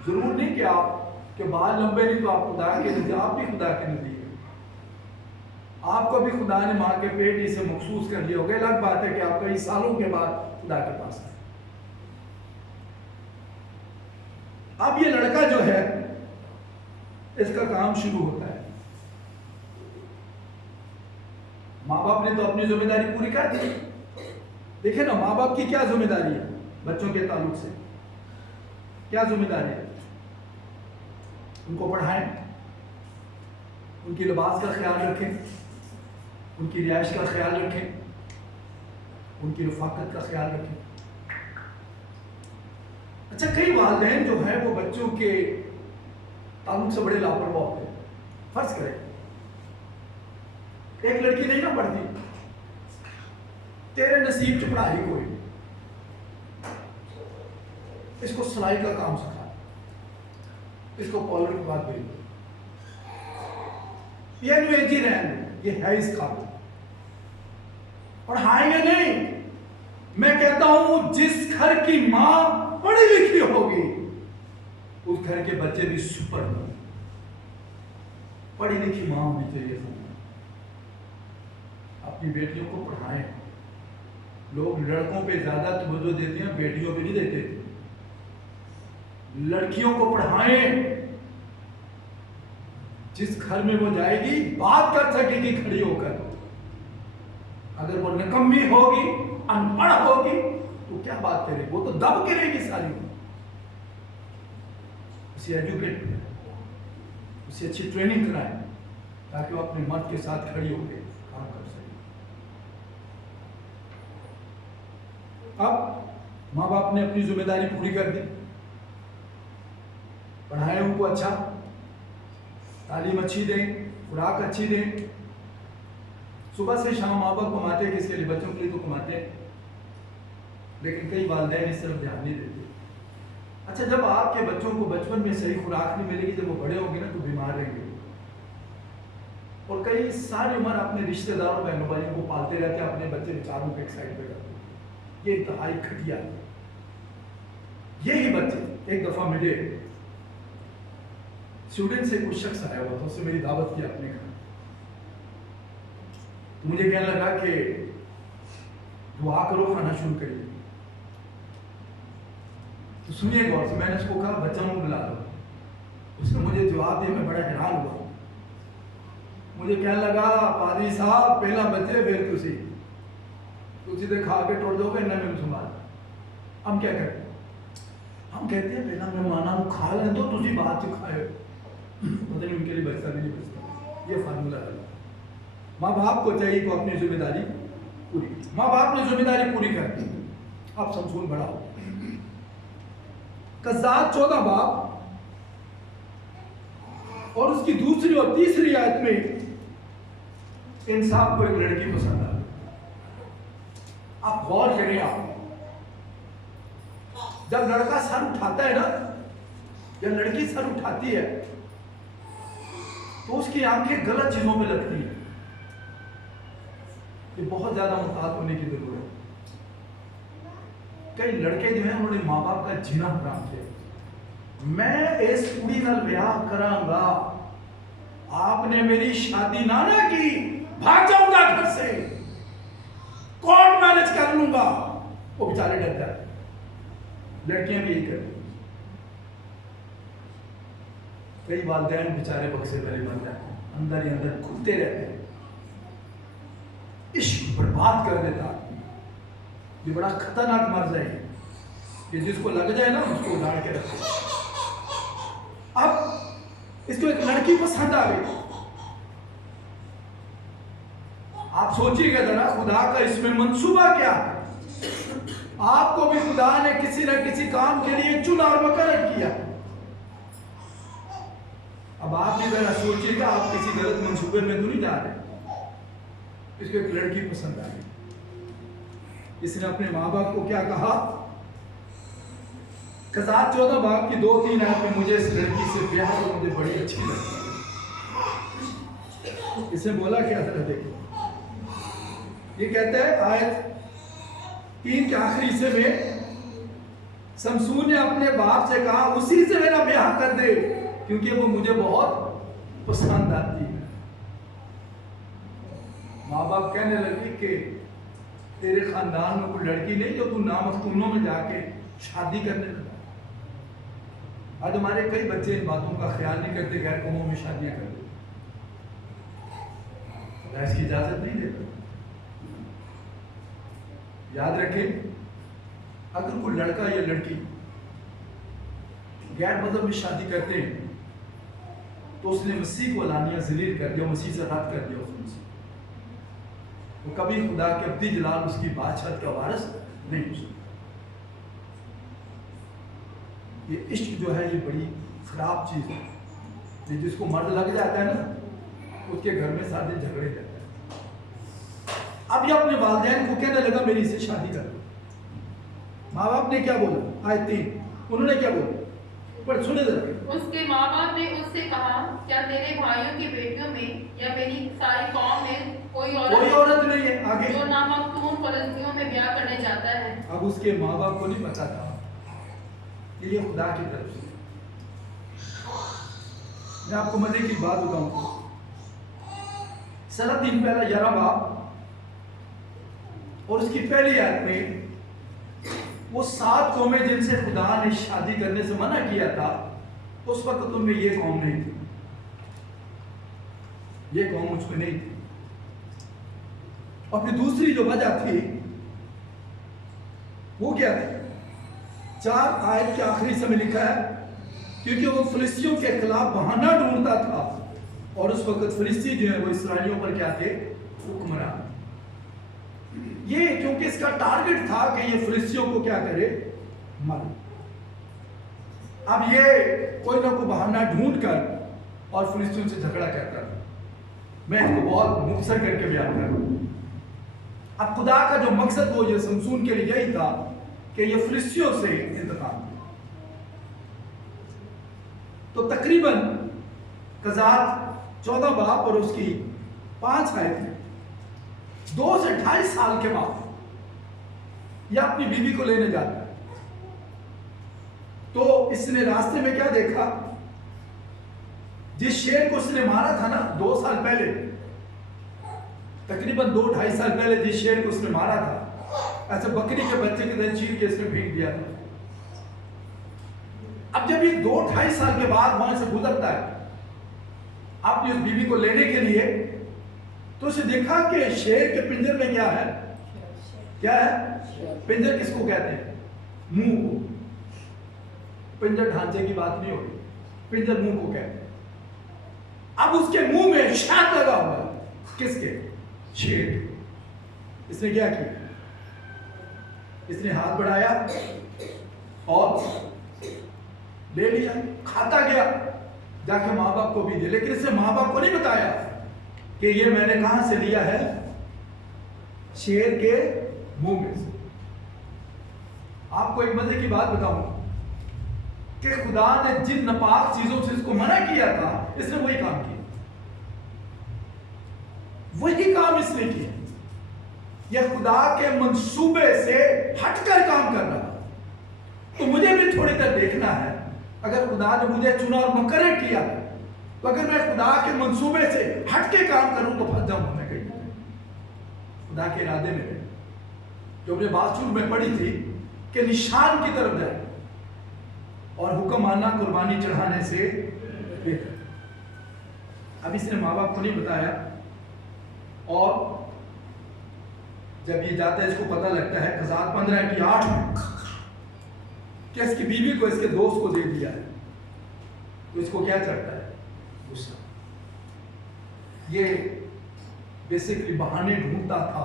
जरूर नहीं कि आपके बाल लंबे नहीं तो आप खुदा के नहीं, आप भी खुदा के नहीं। आपको भी खुदा ने माँ के पेट ही से महसूस कर लिया होगा। अलग बात है कि आप कई सालों के बाद खुदा के पास आए। अब ये लड़का जो है, इसका काम शुरू होता है। माँ बाप ने तो अपनी जिम्मेदारी पूरी कर दी। देखे ना, माँ बाप की क्या जिम्मेदारी है बच्चों के ताल्लुक से? क्या जिम्मेदारी है? उनको पढ़ाएं, उनकी लिबास का ख्याल रखें, उनकी रिहाइश का ख्याल रखें, उनकी रफाकत का ख्याल रखें। अच्छा, कई वालिदैन जो है वो बच्चों के ताल्लुक से बड़े लापरवाह होते हैं। फर्ज करें एक लड़की नहीं ना पढ़ती, तेरे नसीब च पढ़ाई कोई, इसको सिलाई का काम सिखा, इसको कॉलर की बात भेज दो, ये एजी रहने, ये है इस काबिल। पढ़ाएंगे नहीं। मैं कहता हूं जिस घर की मां पढ़ी लिखी होगी उस घर के बच्चे भी सुपर होंगे। पढ़ी लिखी मां होनी चाहिए। अपनी बेटियों को पढ़ाएं। लोग लड़कों पे ज्यादा तवज्जो देते हैं, बेटियों पे नहीं देते। लड़कियों को पढ़ाएं। जिस घर में वो जाएगी बात कर सकेगी खड़ी होकर। अगर वो निकम्मी होगी, अनपढ़ होगी, तो क्या बात करेगी? वो तो दब गिरेगी सारी। उसे एजुकेट करें, उसे अच्छी ट्रेनिंग कराएं ताकि वो अपने मर्द के साथ खड़ी होकर काम कर सके। अब माँ बाप ने अपनी जिम्मेदारी पूरी कर दी, पढ़ाएं उनको अच्छा, तालीम अच्छी दें, खुराक अच्छी दें। सुबह से शाम माँ बाप कमाते हैं, किसके लिए? बच्चों के लिए तो कमाते हैं, लेकिन कई वालिदैन इस तरफ ध्यान नहीं देते। अच्छा, जब आपके बच्चों को बचपन में सही खुराक नहीं मिलेगी, जब वो बड़े होंगे ना तो बीमार रहेंगे, और कई सारी उम्र अपने रिश्तेदारों बहनों भाइयों को पालते रहते हैं, अपने बच्चे बेचारों को एक साइड पे करते हैं। ये इंतहाई घटिया है। यही बच्चे एक दफा मिले, स्वीडन से कुछ शख्स आया हुआ था, उससे मेरी दावत की अपने घर। तो मुझे कहने लगा कि दुआ करो, खाना शुरू करिए। तो सुनिए गौर से, मैंने उसको कहा बच्चों को बुला दो। उसने मुझे जवाब दिया, मैं बड़ा हैरान हुआ। मुझे कहने लगा, पादरी साहब पहला बच्चे फिर तुसी तो खा के टुट जाओगे, इन्हें मैं संभाल। हम क्या करते हैं? हम कहते हैं पहला मेहमाना को खा लें दो, तुसी बाद च खाए। पता नहीं उनके लिए बचता नहीं बचता। ये फार्मूला है। माँ बाप को चाहिए कि अपनी जिम्मेदारी पूरी। माँ बाप ने जिम्मेदारी पूरी कर दी, अब समसून बड़ा हो। कज़ात 14 बाब और उसकी दूसरी और तीसरी आयत में इंसान को एक लड़की पसंद आ गई। आप गौर करें, आप जब लड़का सर उठाता है ना, या लड़की सर उठाती है, तो उसकी आंखें गलत चीजों में लगती है। ये बहुत ज्यादा मुहतात होने की जरूरत है। कई लड़के जो हैं उन्होंने माँ बाप का जीना हराम किया। मैं इस कुड़ी नाल ब्याह करांगा, आपने मेरी शादी ना की, भाग जाऊंगा घर से, कोर्ट मैरिज कर लूंगा। वो बेचारे डर जाते। लड़कियां भी यही करती। कई वालिदैन बेचारे बक्से भरे बन जाते हैं, अंदर ही अंदर घुलते रहते हैं, इश्क बर्बाद कर देता। ये बड़ा खतरनाक मर्ज है कि जिसको लग जाए ना उसको उधार के रखे। अब इसको एक लड़की पसंद आ गई। आप सोचिएगा जरा, खुदा का इसमें मंसूबा क्या है? आपको भी खुदा ने किसी न किसी काम के लिए चुना और मुकर्रर किया। अब आप भी जरा सोचिएगा, आप किसी गलत मंसूबे में तो नहीं जा रहे। इसको एक लड़की पसंद आ गई। इसने अपने माँ बाप को क्या कहा? कज़ात 14 बाब की 2-3 आयत में मुझे इस लड़की से ब्याह हो, मुझे बड़ी अच्छी लगती है। इसने बोला क्या था? देखो, ये कहता है आयत 3 के आखिरी हिस्से में, शमसून ने अपने बाप से कहा उसी से मेरा ब्याह कर दे, क्योंकि वो मुझे बहुत पसंद आती है। माँ बाप कहने लगे कि तेरे खानदान में कोई लड़की नहीं जो तू नामख्तूनों में जाके शादी करने लगा। आज हमारे कई बच्चे इन बातों का ख्याल नहीं करते, गैर कौमों में शादियां करते। इसकी इजाजत नहीं देता। याद रखें, अगर कोई लड़का या लड़की गैर मजहब में शादी करते हैं तो उसने मसीह को अलानिया ज़लील कर दिया, मसीह से रद्द कर दिया। उसने वो कभी खुदा के अब्दी जलाल उसकी बादशाहत का वारिस नहीं हो सकता। ये इश्क जो है ये बड़ी खराब चीज है। ये जिसको मर्द लग जाता है ना, उसके घर में सारे झगड़े रहते हैं। अब ये अपने वालिदैन को कहने लगा मेरी इससे शादी कर दो। माँ बाप ने क्या बोला? आयत 3, उन्होंने क्या बोला? पर सुने जरा। उसके माँ बाप ने उससे कहा, क्या तेरे भाइयों की बेटियों में या मेरी सारी कौम में कोई औरत नहीं है आगे जो नामख्तून फलस्तियों में ब्याह करने जाता है? अब उसके माँ बाप को नहीं पता था कि ये खुदा की तरफ से। मैं आपको मजे की बात बताऊं। सरा 3 पहला 11 बाब और उसकी पहली आयत में वो 7 कौमें जिनसे खुदा ने शादी करने से मना किया था, उस वक्त उनमें ये कौम नहीं थी। یہ قوم مجھ کو نہیں تھی. اور پھر دوسری جو وجہ تھی وہ کیا تھی؟ 4 آیت کے آخری سے میں لکھا ہے کیونکہ وہ فلسطینیوں کے خلاف بہانہ ڈھونڈتا تھا اور اس وقت فلسطین جو ہے وہ اسرائیلیوں پر کیا تھے؟ حکمران. یہ کیونکہ اس کا ٹارگٹ تھا کہ یہ فلسطینیوں کو کیا کرے؟ مارے. اب یہ کوئی نہ کوئی بہانہ ڈھونڈ کر اور فلسطینیوں سے جھگڑا کرتا تھا. میں اس کو بہت مختصر کر کے بیان کر رہا ہوں. اب خدا کا جو مقصد وہ یہ سمسون کے لیے یہی تھا کہ یہ فلسطینیوں سے انتقام دے. تو تقریباً قضات 14 باب اور اس کی 5 آیتیں 2 سے 2.5 سال کے بعد یہ اپنی بیوی کو لینے جاتا ہے. تو اس نے راستے میں کیا دیکھا؟ جس شیر کو اس نے مارا تھا نا 2 سال پہلے، تقریباً 2-2.5 سال پہلے جس شیر کو اس نے مارا تھا، ایسے بکری کے بچے کے دل چیر کے اس نے پھینک دیا تھا. اب جب یہ 2-2.5 سال کے بعد وہاں سے گزرتا ہے اپنی اس بیوی کو لینے کے لیے، تو اسے دیکھا کہ شیر کے پنجر میں کیا ہے؟ کیا ہے؟ پنجر کس کو کہتے ہیں؟ منہ کو. پنجر ڈھانچے کی بات نہیں ہوتی، پنجر منہ کو کہتے ہیں. اب اس کے منہ میں شہد لگا ہوا ہے. کس کے؟ شیر. اس نے کیا کیا؟ اس نے ہاتھ بڑھایا اور لے لیا، کھاتا گیا، جا کے ماں باپ کو بھی دے. لیکن اس نے ماں باپ کو نہیں بتایا کہ یہ میں نے کہاں سے لیا ہے؟ شیر کے منہ میں سے. آپ کو ایک مزے کی بات بتاؤں کہ خدا نے جن ناپاک چیزوں سے اس کو منع کیا تھا اس نے وہی کام کیا. وہی کام اس نے کیا. یہ خدا کے منصوبے سے ہٹ کر کام کر رہا. تو مجھے بھی تھوڑی دیر دیکھنا ہے. اگر خدا نے مجھے چنا اور مقرر کیا تو اگر میں خدا کے منصوبے سے ہٹ کے کام کروں تو پھنس جاؤں گا میں کہیں. خدا کے ارادے میں جو اپنے باتچیت میں پڑھی تھی کہ نشان کی طرف جائے اور حکم ماننا قربانی چڑھانے سے بہتر. اب اس نے ماں باپ کو نہیں بتایا اور جب یہ جاتا ہے اس کو پتہ لگتا ہے قضات 15 کی 8 میں کہ اس کی بیوی کو اس کے دوست کو دے دیا ہے تو اس کو کیا چڑھتا ہے؟ غصہ. یہ بیسیکلی بہانے ڈھونڈتا تھا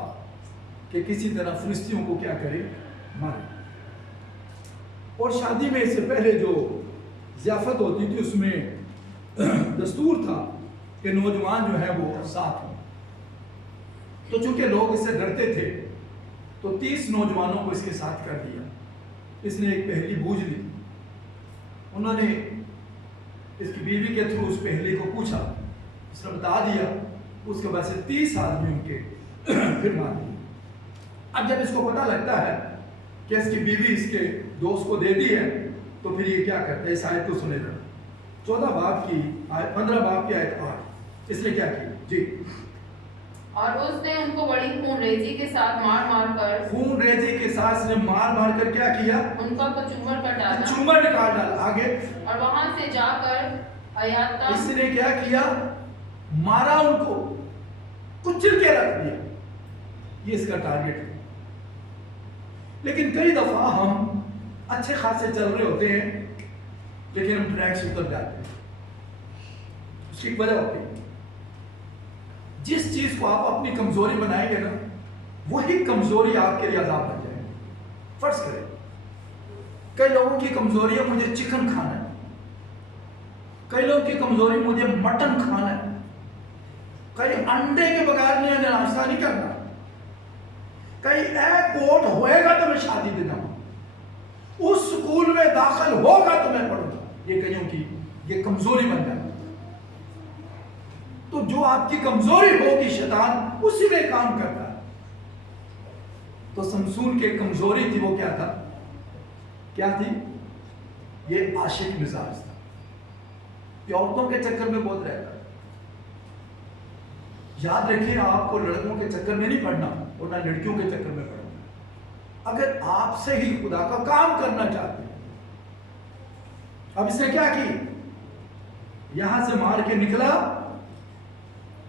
کہ کسی طرح فلسطینیوں کو کیا کرے؟ مارے. اور شادی میں اس سے پہلے جو ضیافت ہوتی تھی اس میں دستور تھا کہ نوجوان جو ہے وہ ساتھ ہوں. تو چونکہ لوگ اس سے ڈرتے تھے تو 30 نوجوانوں کو اس کے ساتھ کر دیا. اس نے ایک پہلی بوجھ لی. انہوں نے اس کی بیوی کے تھرو اس پہلی کو پوچھا، اس نے بتا دیا. اس کے بعد سے 30 آدمی ان کے پھر مار دیے. اب جب اس کو پتہ لگتا ہے کہ اس کی بیوی اس کے دوست کو دے دی ہے تو پھر یہ کیا کرتا ہے؟ اس آیت کو سنے ذرا. 14 باب کی 15 باب کی آیت 8. اس نے کیا کیا؟ جی. اور اس نے ان کو بڑی خون ریزی کے ساتھ خون ریزی کے ساتھ اس نے مار کر کیا کیا؟ ان کا کچومر کر ڈالا. کچومر نکال ڈالا. آگے. اور وہاں سے جا کر حیاتا اس نے کیا کیا؟ مارا، ان کو کچل کے رکھ دیا. یہ اس کا ٹارگٹ ہے. لیکن کئی دفعہ ہم اچھے خاصے چل رہے ہوتے ہیں لیکن ہم ٹریک سے اتر جاتے ہیں. اس کی وجہ ہوتی ہے جس چیز کو آپ اپنی کمزوری بنائیں گے نا وہی کمزوری آپ کے لیے عذاب بن جائے گی. فرض کریں کئی لوگوں کی کمزوری ہے مجھے چکن کھانا ہے، کئی لوگوں کی کمزوری مجھے مٹن کھانا ہے، کئی انڈے کے بغیر نہیں ناشتہ نہیں کرنا، کئی ایک کوٹ ہوئے گا تو میں شادی دے جاؤں، اس سکول میں داخل ہوگا تو میں پڑھوں گا. یہ کئیوں کی یہ کمزوری بن جائے. تو جو آپ کی کمزوری ہوگی شیطان اسی میں کام کرتا ہے. تو سمسون کی کمزوری تھی وہ کیا تھا؟ کیا تھی؟ یہ عاشق مزاج تھا. یہ عورتوں کے چکر میں بہت رہتا ہے. یاد رکھیں آپ کو لڑکوں کے چکر میں نہیں پڑنا اور نہ لڑکیوں کے چکر میں پڑنا. اگر آپ سے ہی خدا کا کام کرنا چاہتے ہیں. اب اس نے کیا کی؟ یہاں سے مار کے نکلا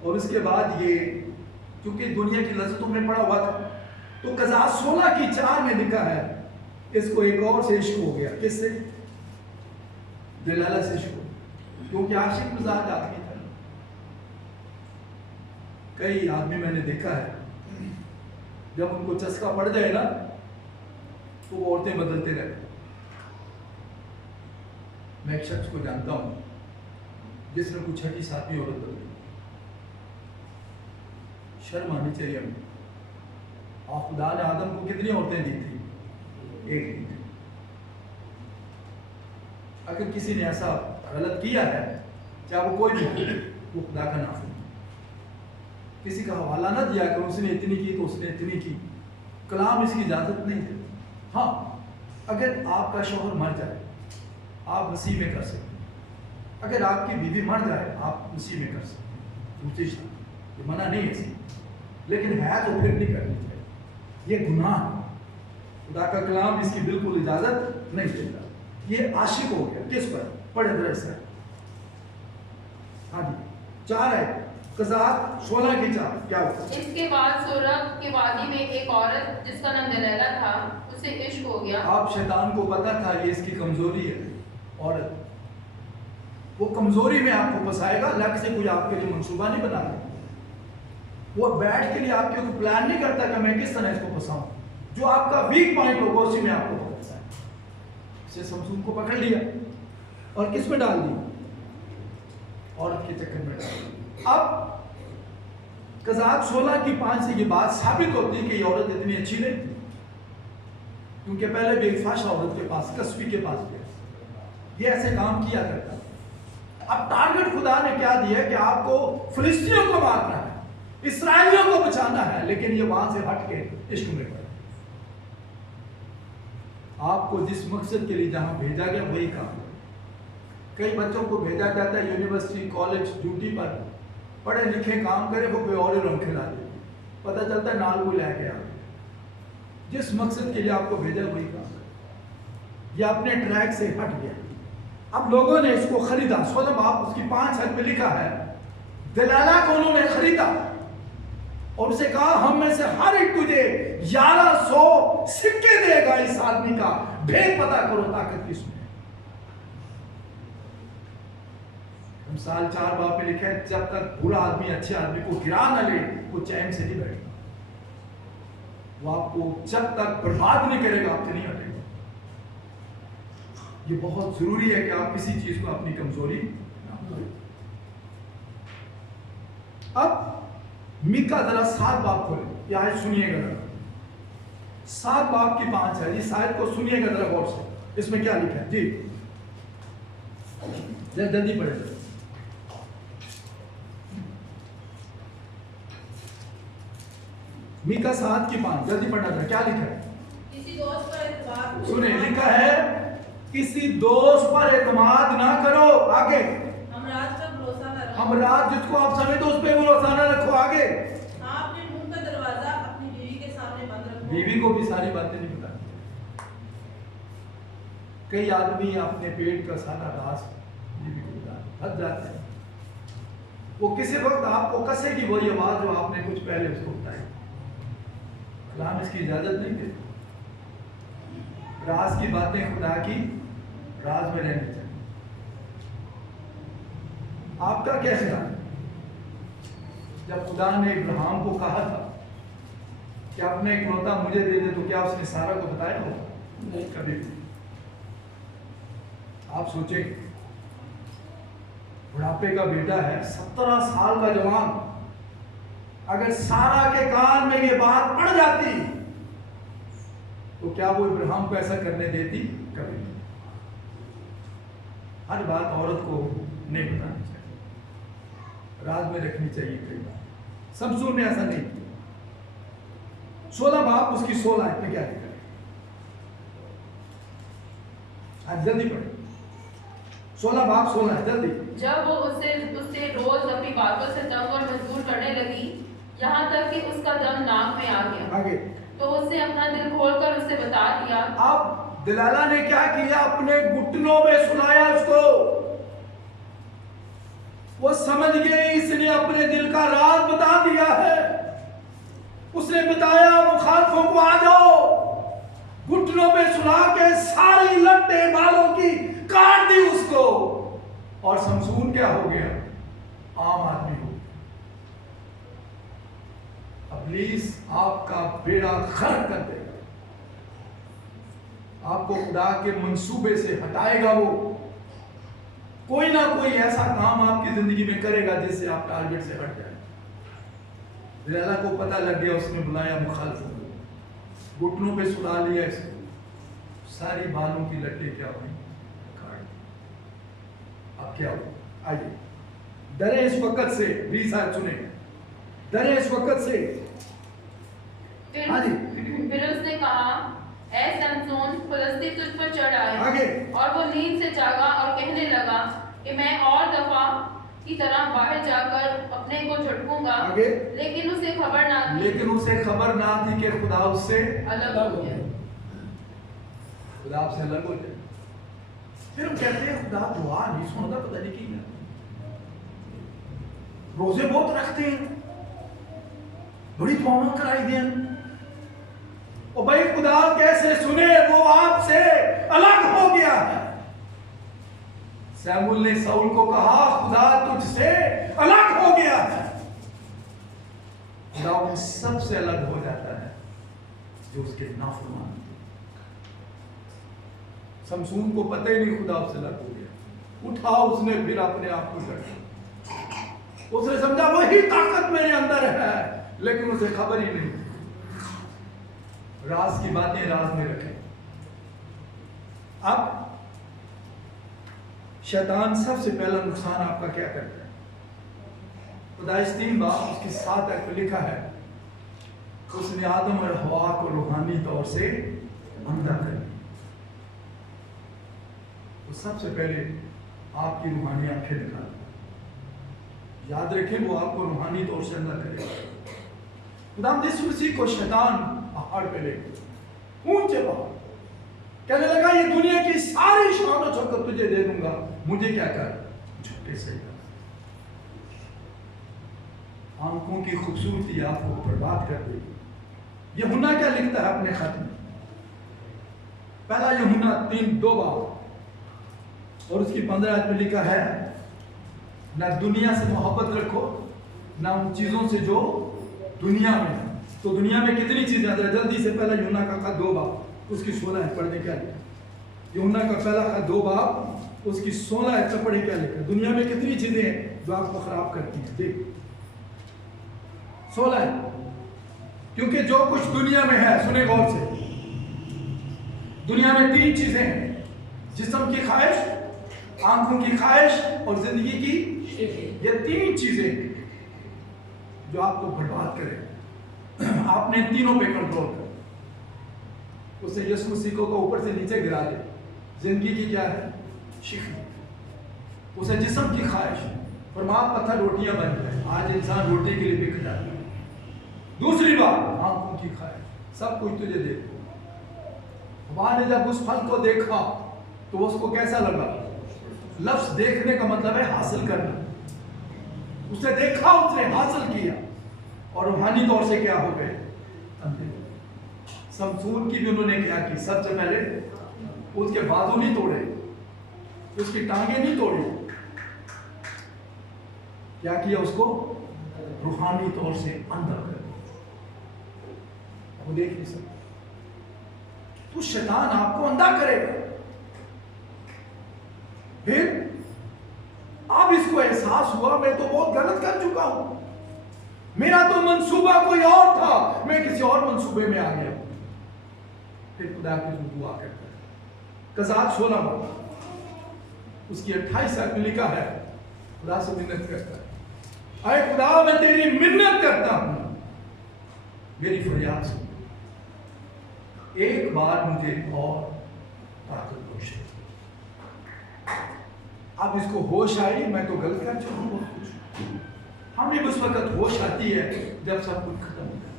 اور اس کے بعد یہ چونکہ دنیا کی لذتوں میں پڑا ہوا تھا، تو قضاء 16:4 میں لکھا ہے اس کو ایک اور سے عشق ہو گیا. کس سے؟ دلالہ سے عشق ہو گیا، کیونکہ عاشق مزاج آدمی تھا. کئی آدمی میں نے دیکھا ہے جب ان کو چسکا پڑ جائے نا تو وہ عورتیں بدلتے رہتے. میں ایک شخص کو جانتا ہوں جس نے کچھ 6-7 عورت بدلی. شرم آنی چاہیے ہمیں. اور خدا نے آدم کو کتنی عورتیں دی تھی؟ ایک دی تھی. اگر کسی نے ایسا غلط کیا ہے چاہے وہ کوئی بھی ہو، وہ خدا کا نافرمان. کسی کا حوالہ نہ دیا کہ اس نے اتنی کی تو اس نے اتنی کی. کلام اس کی اجازت نہیں ہے. ہاں اگر آپ کا شوہر مر جائے آپ مسیح میں کر سکتے ہیں. اگر آپ کی بیوی مر جائے آپ مسیح میں کر سکتے ہیں. دوسری شادی یہ منع نہیں ہے، لیکن ہے تو پھر نہیں کرنی چاہیے. یہ گناہ ہے. خدا کا کلام اس کی بالکل اجازت نہیں دیتا. یہ عاشق ہو گیا. کس پر؟ پڑھے درس ہے. ہاں جی 4 ہے قضاء 16:4 کیا ہوا؟ اس کے بعد سورہ کی وادی میں ایک عورت جس کا نام دلیلہ تھا اسے عشق ہو گیا. آپ شیطان کو پتا تھا یہ اس کی کمزوری ہے عورت. وہ کمزوری میں آپ کو پھنسائے گا. الگ سے کوئی آپ کے لیے منصوبہ نہیں بنا رہا. وہ بیٹھ کے لیے آپ کے کوئی پلان نہیں کرتا کہ میں کس طرح اس کو پھنساؤں. جو آپ کا ویک پوائنٹ ہوگا اسی میں آپ کو پھنسائے. اسے سمسون کو پکڑ لیا اور کس میں ڈال دیا؟ عورت کے چکر میں ڈال دیا. اب قضاء 16:5 سے یہ بات ثابت ہوتی ہے کہ یہ عورت اتنی اچھی نہیں تھی، کیونکہ پہلے بھی ایک فحشہ عورت کے پاس کسبی کے پاس گیا. یہ ایسے کام کیا کرتا. اب ٹارگٹ خدا نے کیا دیا کہ آپ کو فلسطینیوں کو مارنا ہے، اسرائیلیوں کو بچانا ہے، لیکن یہ وہاں سے ہٹ کے عشق میں پڑا. آپ کو جس مقصد کے لیے جہاں بھیجا گیا وہی کام. کئی بچوں کو بھیجا جاتا ہے یونیورسٹی کالج ڈیوٹی پر، پڑھے لکھے کام کرے، وہ کوئی اور ہی رنگ کھلا دے. پتہ چلتا ہے نال کو لے کے آ. جس مقصد کے لیے آپ کو بھیجا وہی کام کرے. یہ اپنے ٹریک سے ہٹ گیا. اب لوگوں نے اس کو خریدا. سولہ باب اس کی 5 میں لکھا ہے دلالہ کو انہوں نے خریدا اور اسے کہا ہم میں سے ہر ایک تجھے 1100 سکے دے گا اس آدمی کا، بھید پتا کرو طاقت کس میں. مثال 4 باب میں لکھا ہے جب تک برا آدمی اچھے آدمی کو گرا نہ لے وہ چین سے نہیں بیٹھتا. وہ آپ کو جب تک برباد نہیں کرے گا آپ سے نہیں ہٹے گا. یہ بہت ضروری ہے کہ آپ کسی چیز کو اپنی کمزوری نہ کریں. اب میکا ذرا 7 باب کھولیں. یہ آیت سنیے گا ذرا. 7 باب کی 5 ہے. اس آیت کو سنیے گا ذرا غور سے. اس میں کیا لکھا ہے؟ جی جلدی پڑھیں. میکا 7 کی 5 جلدی پڑھنا تھا. کیا لکھا ہے؟ کسی دوست پر اعتماد سنیں لکھا ہے کسی دوست پر اعتماد نہ کرو. آگے ہمراز پر بھروسہ نہ رکھو. ہمراز جس کو آپ سمجھتے اس پہ بھروسہ نہ رکھو. آگے آپ اپنے منہ کا دروازہ اپنی بیوی کے سامنے بند رکھو. بیوی کو بھی ساری باتیں نہیں بتانی. کئی آدمی اپنے پیٹ کا سارا راز بیوی کو بتا جاتے ہیں. وہ کسی وقت آپ کو کسے گی وہی آواز جو آپ نے کچھ پہلے اس کو بتائی. کلام اس کی اجازت نہیں دیتا. راز کی باتیں خدا کی راز میں رہنی چاہیے. آپ کا کیا خیال ہے؟ جب خدا نے ابراہیم کو کہا تھا کہ اپنے اکلوتا مجھے دے دے تو کیا اس نے سارا کو بتایا ہوگا؟ نہیں کبھی بھی. آپ سوچیں بڑھاپے کا بیٹا ہے 17 سال کا جوان، اگر سارا کے کان میں یہ بات پڑ جاتی تو کیا وہ ابراہیم کو ایسا کرنے دیتی؟ کبھی نہیں. ہر بات عورت کو نہیں بتانی چاہیے، راز میں رکھنی چاہیے. کئی بات سمسون نے ایسا نہیں کیا. 16 باب اس کی 16 آیت میں کیا لکھا ہے؟ آج جلدی پڑھیں. 16 باب 16 ہے جلدی. جب وہ اسے روز اپنی باتوں سے تنگ اور مجبور کرنے لگی یہاں تک کہ اس کا دم ناک میں آ گیا، آگے تو اس نے اپنا دل کھول کر اسے بتا دیا. اب دلالہ نے کیا کیا؟ اپنے گھٹنوں میں سنایا اس کو. वो समझ गए इसने अपने दिल का राज बता दिया है। उसने बताया मुखालफों को आ जाओ, घुटनों पे सुला के सारी लट्टे बालों की काट दी उसको, और शमशून क्या हो गया? आम आदमी हो। इब्लीस आपका बेड़ा गर्क कर देगा, आपको खुदा के मंसूबे से हटाएगा। वो कोई ना कोई ऐसा काम आपकी जिंदगी में करेगा जिससे आप टारगेट से हट जाए। दिलाला को पता लग गया, उसने बुलाया मुखालिफ, घुटनों पे सुला लिया इसको, सारी बालों की लट्टे क्या हुई? काट दी। अब क्या हुआ? आइए डरे इस वक्त से, 20 आयत सुने, डरे इस वक्त से। फिर उसने कहा, ऐ शमशून, फिलिस्ती तुझ पर चढ़ आए। आगे। और वो नींद से जागा और कहने लगा कि मैं और दफा की तरह बाहर जाकर अपने को झटकूंगा। आगे। लेकिन उसे खबर ना थी। लेकिन उसे खबर ना थी कि खुदा उससे अलग हो गया। खुदा आपसे अलग हो जाए। फिर हम कहते हैं खुदा दुआ नहीं सुनता, पता नहीं की रोजे बहुत रखते हैं, बड़ी दुआएं कराई दें, और भाई खुदा कैसे सुने? वो आपसे अलग हो गया है। सैमुअल ने शाऊल को कहा खुदा तुझसे अलग हो गया है। खुदा उन सबसे अलग हो जाता है जो उसके नाफरमान। शमशून को पता ही नहीं खुदा उससे अलग हो गया। उठा उसने फिर अपने आप को लड़ा, उसने समझा वही ताकत मेरे अंदर है, लेकिन उसे खबर ही नहीं। राज की बातें राज में रखें। अब शैतान सबसे पहला नुकसान आपका क्या करता है? पैदाइश 3 बाब उसकी 7 आयत में लिखा है, उसने आदम और हवा को रूहानी तौर से अंधा कर दिया। वो सबसे पहले आपकी रूहानी आंखें निकाल, याद रखें वो आपको रूहानी तौर से अंधा करेगा। खुदावंद यीशु मसीह को शैतान पहाड़ पे ले गया, ऊंचे पहाड़, कहने लगा ये दुनिया की सारी शान और शौकत तुझे दे दूंगा, मुझे क्या कर? झूठे से कर। आंखों की खूबसूरती आपको बर्बाद कर देगी। यूहन्ना क्या लिखता है अपने खत में? पहला यूहन्ना 3:2 और उसकी 15 आयत में लिखा है, ना दुनिया से मोहब्बत रखो, ना उन चीजों से जो दुनिया में है। तो दुनिया में कितनी चीजें हैं? जल्दी से पहला यूहन्ना का खत 2 उसकी 16 आयत पढ़ने क्या लिखा? यूहन्ना का पहला खत 2 उसकी 16 आयत में पढ़े क्या लिखा? दुनिया में कितनी चीजें हैं जो आपको खराब करती हैं? देख 16 आयत, क्योंकि जो कुछ दुनिया में है, सुने गौर से, दुनिया में 3 चीजें हैं, जिस्म की ख्वाहिश, आंखों की ख्वाहिश और जिंदगी की। ये 3 चीजें जो आपको बर्बाद करें। आपने तीनों पे कंट्रोल कर, उसे यीशु मसीह को ऊपर से नीचे गिरा दे। जिंदगी की क्या है? शिकनी। उसे जिस्म की ख्वाहिश, और मां पत्थर रोटियां बन जाए, आज इंसान रोटी के लिए बिक जाता है। दूसरी बात आंखों की ख्वाहिश, सब कुछ तुझे दे दो। ने जब उस फल को देखा तो उसको कैसा लगा? लफ्ज देखने का मतलब है हासिल करना। उसे देखा, उसने हासिल किया, और रूहानी तौर से क्या हो गए? अंधे। शमशून की भी उन्होंने क्या की? सबसे पहले उसके बाजू नहीं तोड़े, उसकी टांगे नहीं तोड़ी, क्या किया? उसको रूहानी तौर से अंधा कर दिया। वो देख नहीं सकता। तो शैतान आपको अंधा करेगा। फिर अब इसको एहसास हुआ मैं तो बहुत गलत कर चुका हूं, मेरा तो मंसूबा कोई और था, मैं किसी और मंसूबे में आ गया। फिर खुदा की दुआ करता है। कज़ात 16 उसकी 28 आयत में लिखा है, खुदा से मिन्नत करता है, अरे खुदा मैं तेरी मिन्नत करता हूं, मेरी फरियाद सुन, एक बार मुझे और ताकत बख्श। अब इसको होश आई, मैं तो गलत कर चुका हूं। हमें उस वक्त होश आती है जब सब कुछ खत्म हो जाए।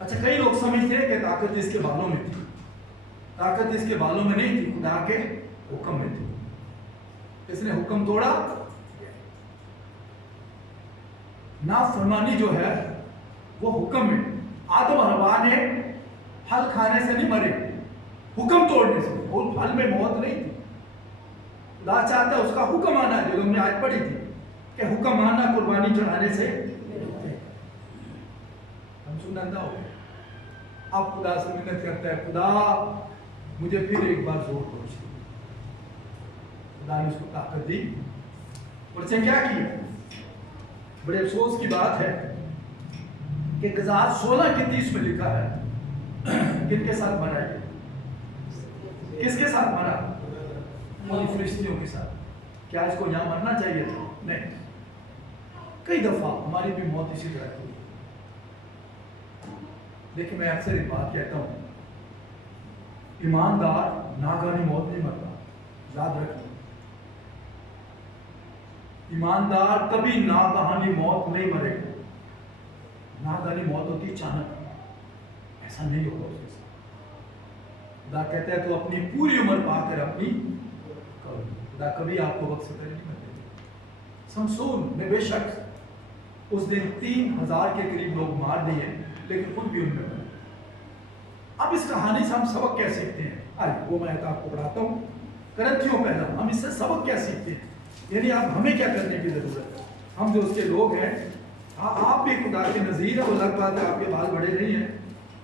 अच्छा, कई लोग समझते हैं कि ताकत इसके बालों में थी। ताकत इसके बालों में नहीं थी, खुदा के हुक्म में थी। इसने हुक्म तोड़ा। नाफरमानी जो है वो हुक्म में, आदम और हवा ने फल खाने से नहीं मरे, हुक्म तोड़ने से। और फल में मौत नहीं थी। खुदा चाहता है उसका हुक्म आना, जो हमने आज पढ़ी थी कि हुक्म आना कुर्बानी चढ़ाने से। हम सुनंदा हो गए। अब खुदा से मिन्नत करता है, खुदा मुझे फिर एक बार जोर पहुंच। खुदा ने उसको ताकत दी और उसने क्या किया? बड़े अफसोस की बात है कि गज़ात 16:30 में लिखा है, किनके साथ मरा है? किसके साथ मरा? फिलिस्तीनियों के साथ। क्या इसको यहाँ मरना चाहिए था? नहीं। कई दफा हमारी भी मौत इसी तरह की। लेकिन मैं अक्सर एक बात कहता हूँ, ईमानदार नागानी मौत नहीं मरता। याद रखना, ईमानदार कभी नागानी मौत नहीं मरेगा। नागानी मौत होती अचानक, ऐसा नहीं होगा उसके साथ। खुदा कहता है तो अपनी पूरी उम्र पाकर अपनी करो। खुदा कभी आपको वक्त से पहले नहीं मरेगा। शमसून ने बेशक उस दिन 3000 के करीब लोग मार दिए, लेकिन खुद भी उनमें मरे। अब इस कहानी से हम सबक क्या सीखते हैं? आज वो मैं आपको पढ़ाता हूँ, करंथियों पहला। हम इससे सबक क्या सीखते हैं? यानी आप हमें क्या करने की जरूरत है? हम जो उसके लोग हैं, आप भी खुदा के नज़ीर है। वो अलग बात है आपके बाल बड़े नहीं हैं,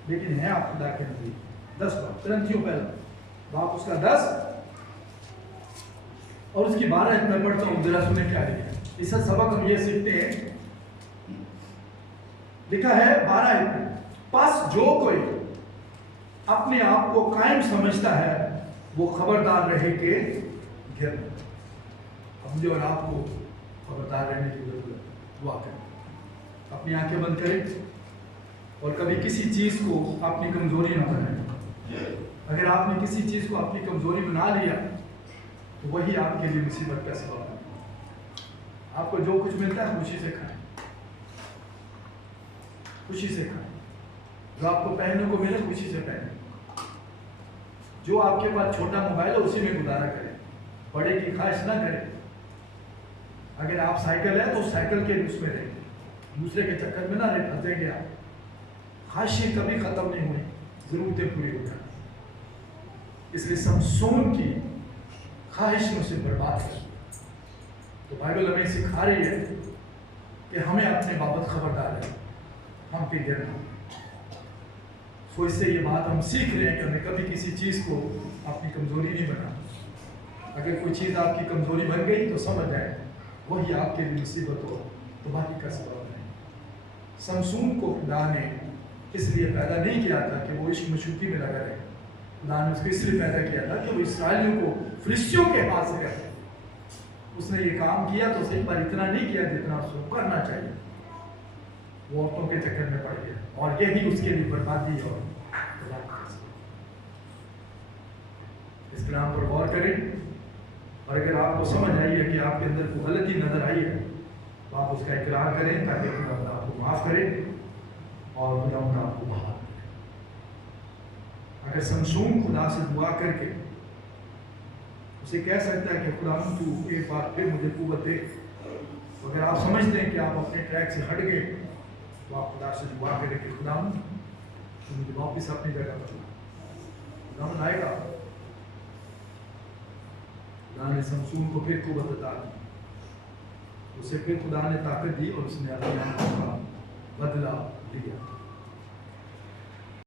लेकिन हैं आप खुदा के नज़ीर। 10 बात करंथियों पहला बाप उसका 10 और उसकी 12 मैं पढ़ता हूँ, जरा सुने क्या लिखा। इससे सबक हम ये सीखते हैं, लिखा है 12 पास जो कोई अपने आप को कायम समझता है वो खबरदार रहे के गिर। हम जो और आपको खबरदार रहने की जरूरत दुआ करें। अपनी आंखें बंद करें और कभी किसी चीज को अपनी कमजोरी ना बनाएं। अगर आपने किसी चीज को अपनी कमजोरी बना लिया तो वही आपके लिए मुसीबत का सबब है। आपको जो कुछ मिलता है खुशी से खाएं, खुशी से खाएं। जो आपको पहनने को मिले खुशी से पहने। जो आपके पास छोटा मोबाइल है उसी में गुजारा करें, बड़े की ख्वाहिश ना करें। अगर आप साइकिल है तो साइकिल के उसमें रहें, दूसरे के चक्कर में ना रहे, फंसेंगे आप। ख्वाहिशें कभी खत्म नहीं हुई, जरूरतें पूरी हो जाती। इसलिए शमसून की ख्वाहिश में उसे बर्बाद कर। तो बाइबल हमें सिखा रही है कि हमें अपने बाबत खबरदार है, हम पे गिरना। सो इससे ये बात हम सीख रहे हैं कि हमें कभी किसी चीज़ को अपनी कमजोरी नहीं बनाना। अगर कोई चीज़ आपकी कमजोरी बन गई तो समझ जाए वही आपके लिए मुसीबत हो, तो बाकी का सबब नहीं। शमसून को खुदा ने इसलिए पैदा नहीं किया था कि वो इश्क मशूकी में लगा रहे। खुदा ने उसको इसलिए पैदा किया था कि वो इसराइलियों को फिलिस्तियों के हाथ से करे। उसने ये काम किया तो सिर्फ पर इतना नहीं किया जितना उसको करना चाहिए। वो औरतों के चक्कर में पड़ गया और यही उसके लिए बर्बादी और इस नाम पर गौर करें। और अगर आपको समझ आई है कि आपके अंदर कोई गलती नजर आई है तो आप उसका इकरार करें ताकि खुदा आपको माफ करे और खुदा आपको बहाल करे। अगर शमसून खुदा से दुआ करके उसे कह सकता है कि खुदा तू एक बार फिर मुझे कुव्वत दे। अगर आप समझते हैं कि आप अपने ट्रैक से हट गए तो आप खुदा से दुआ करें कि खुदा तो मुझे वापस अपनी जगह पर खुदा आएगा। खुदा ने शमसून को फिर कुव्वत अता दी, उसे फिर खुदा ने ताकत दी और उसने अपने आप का बदला लिया।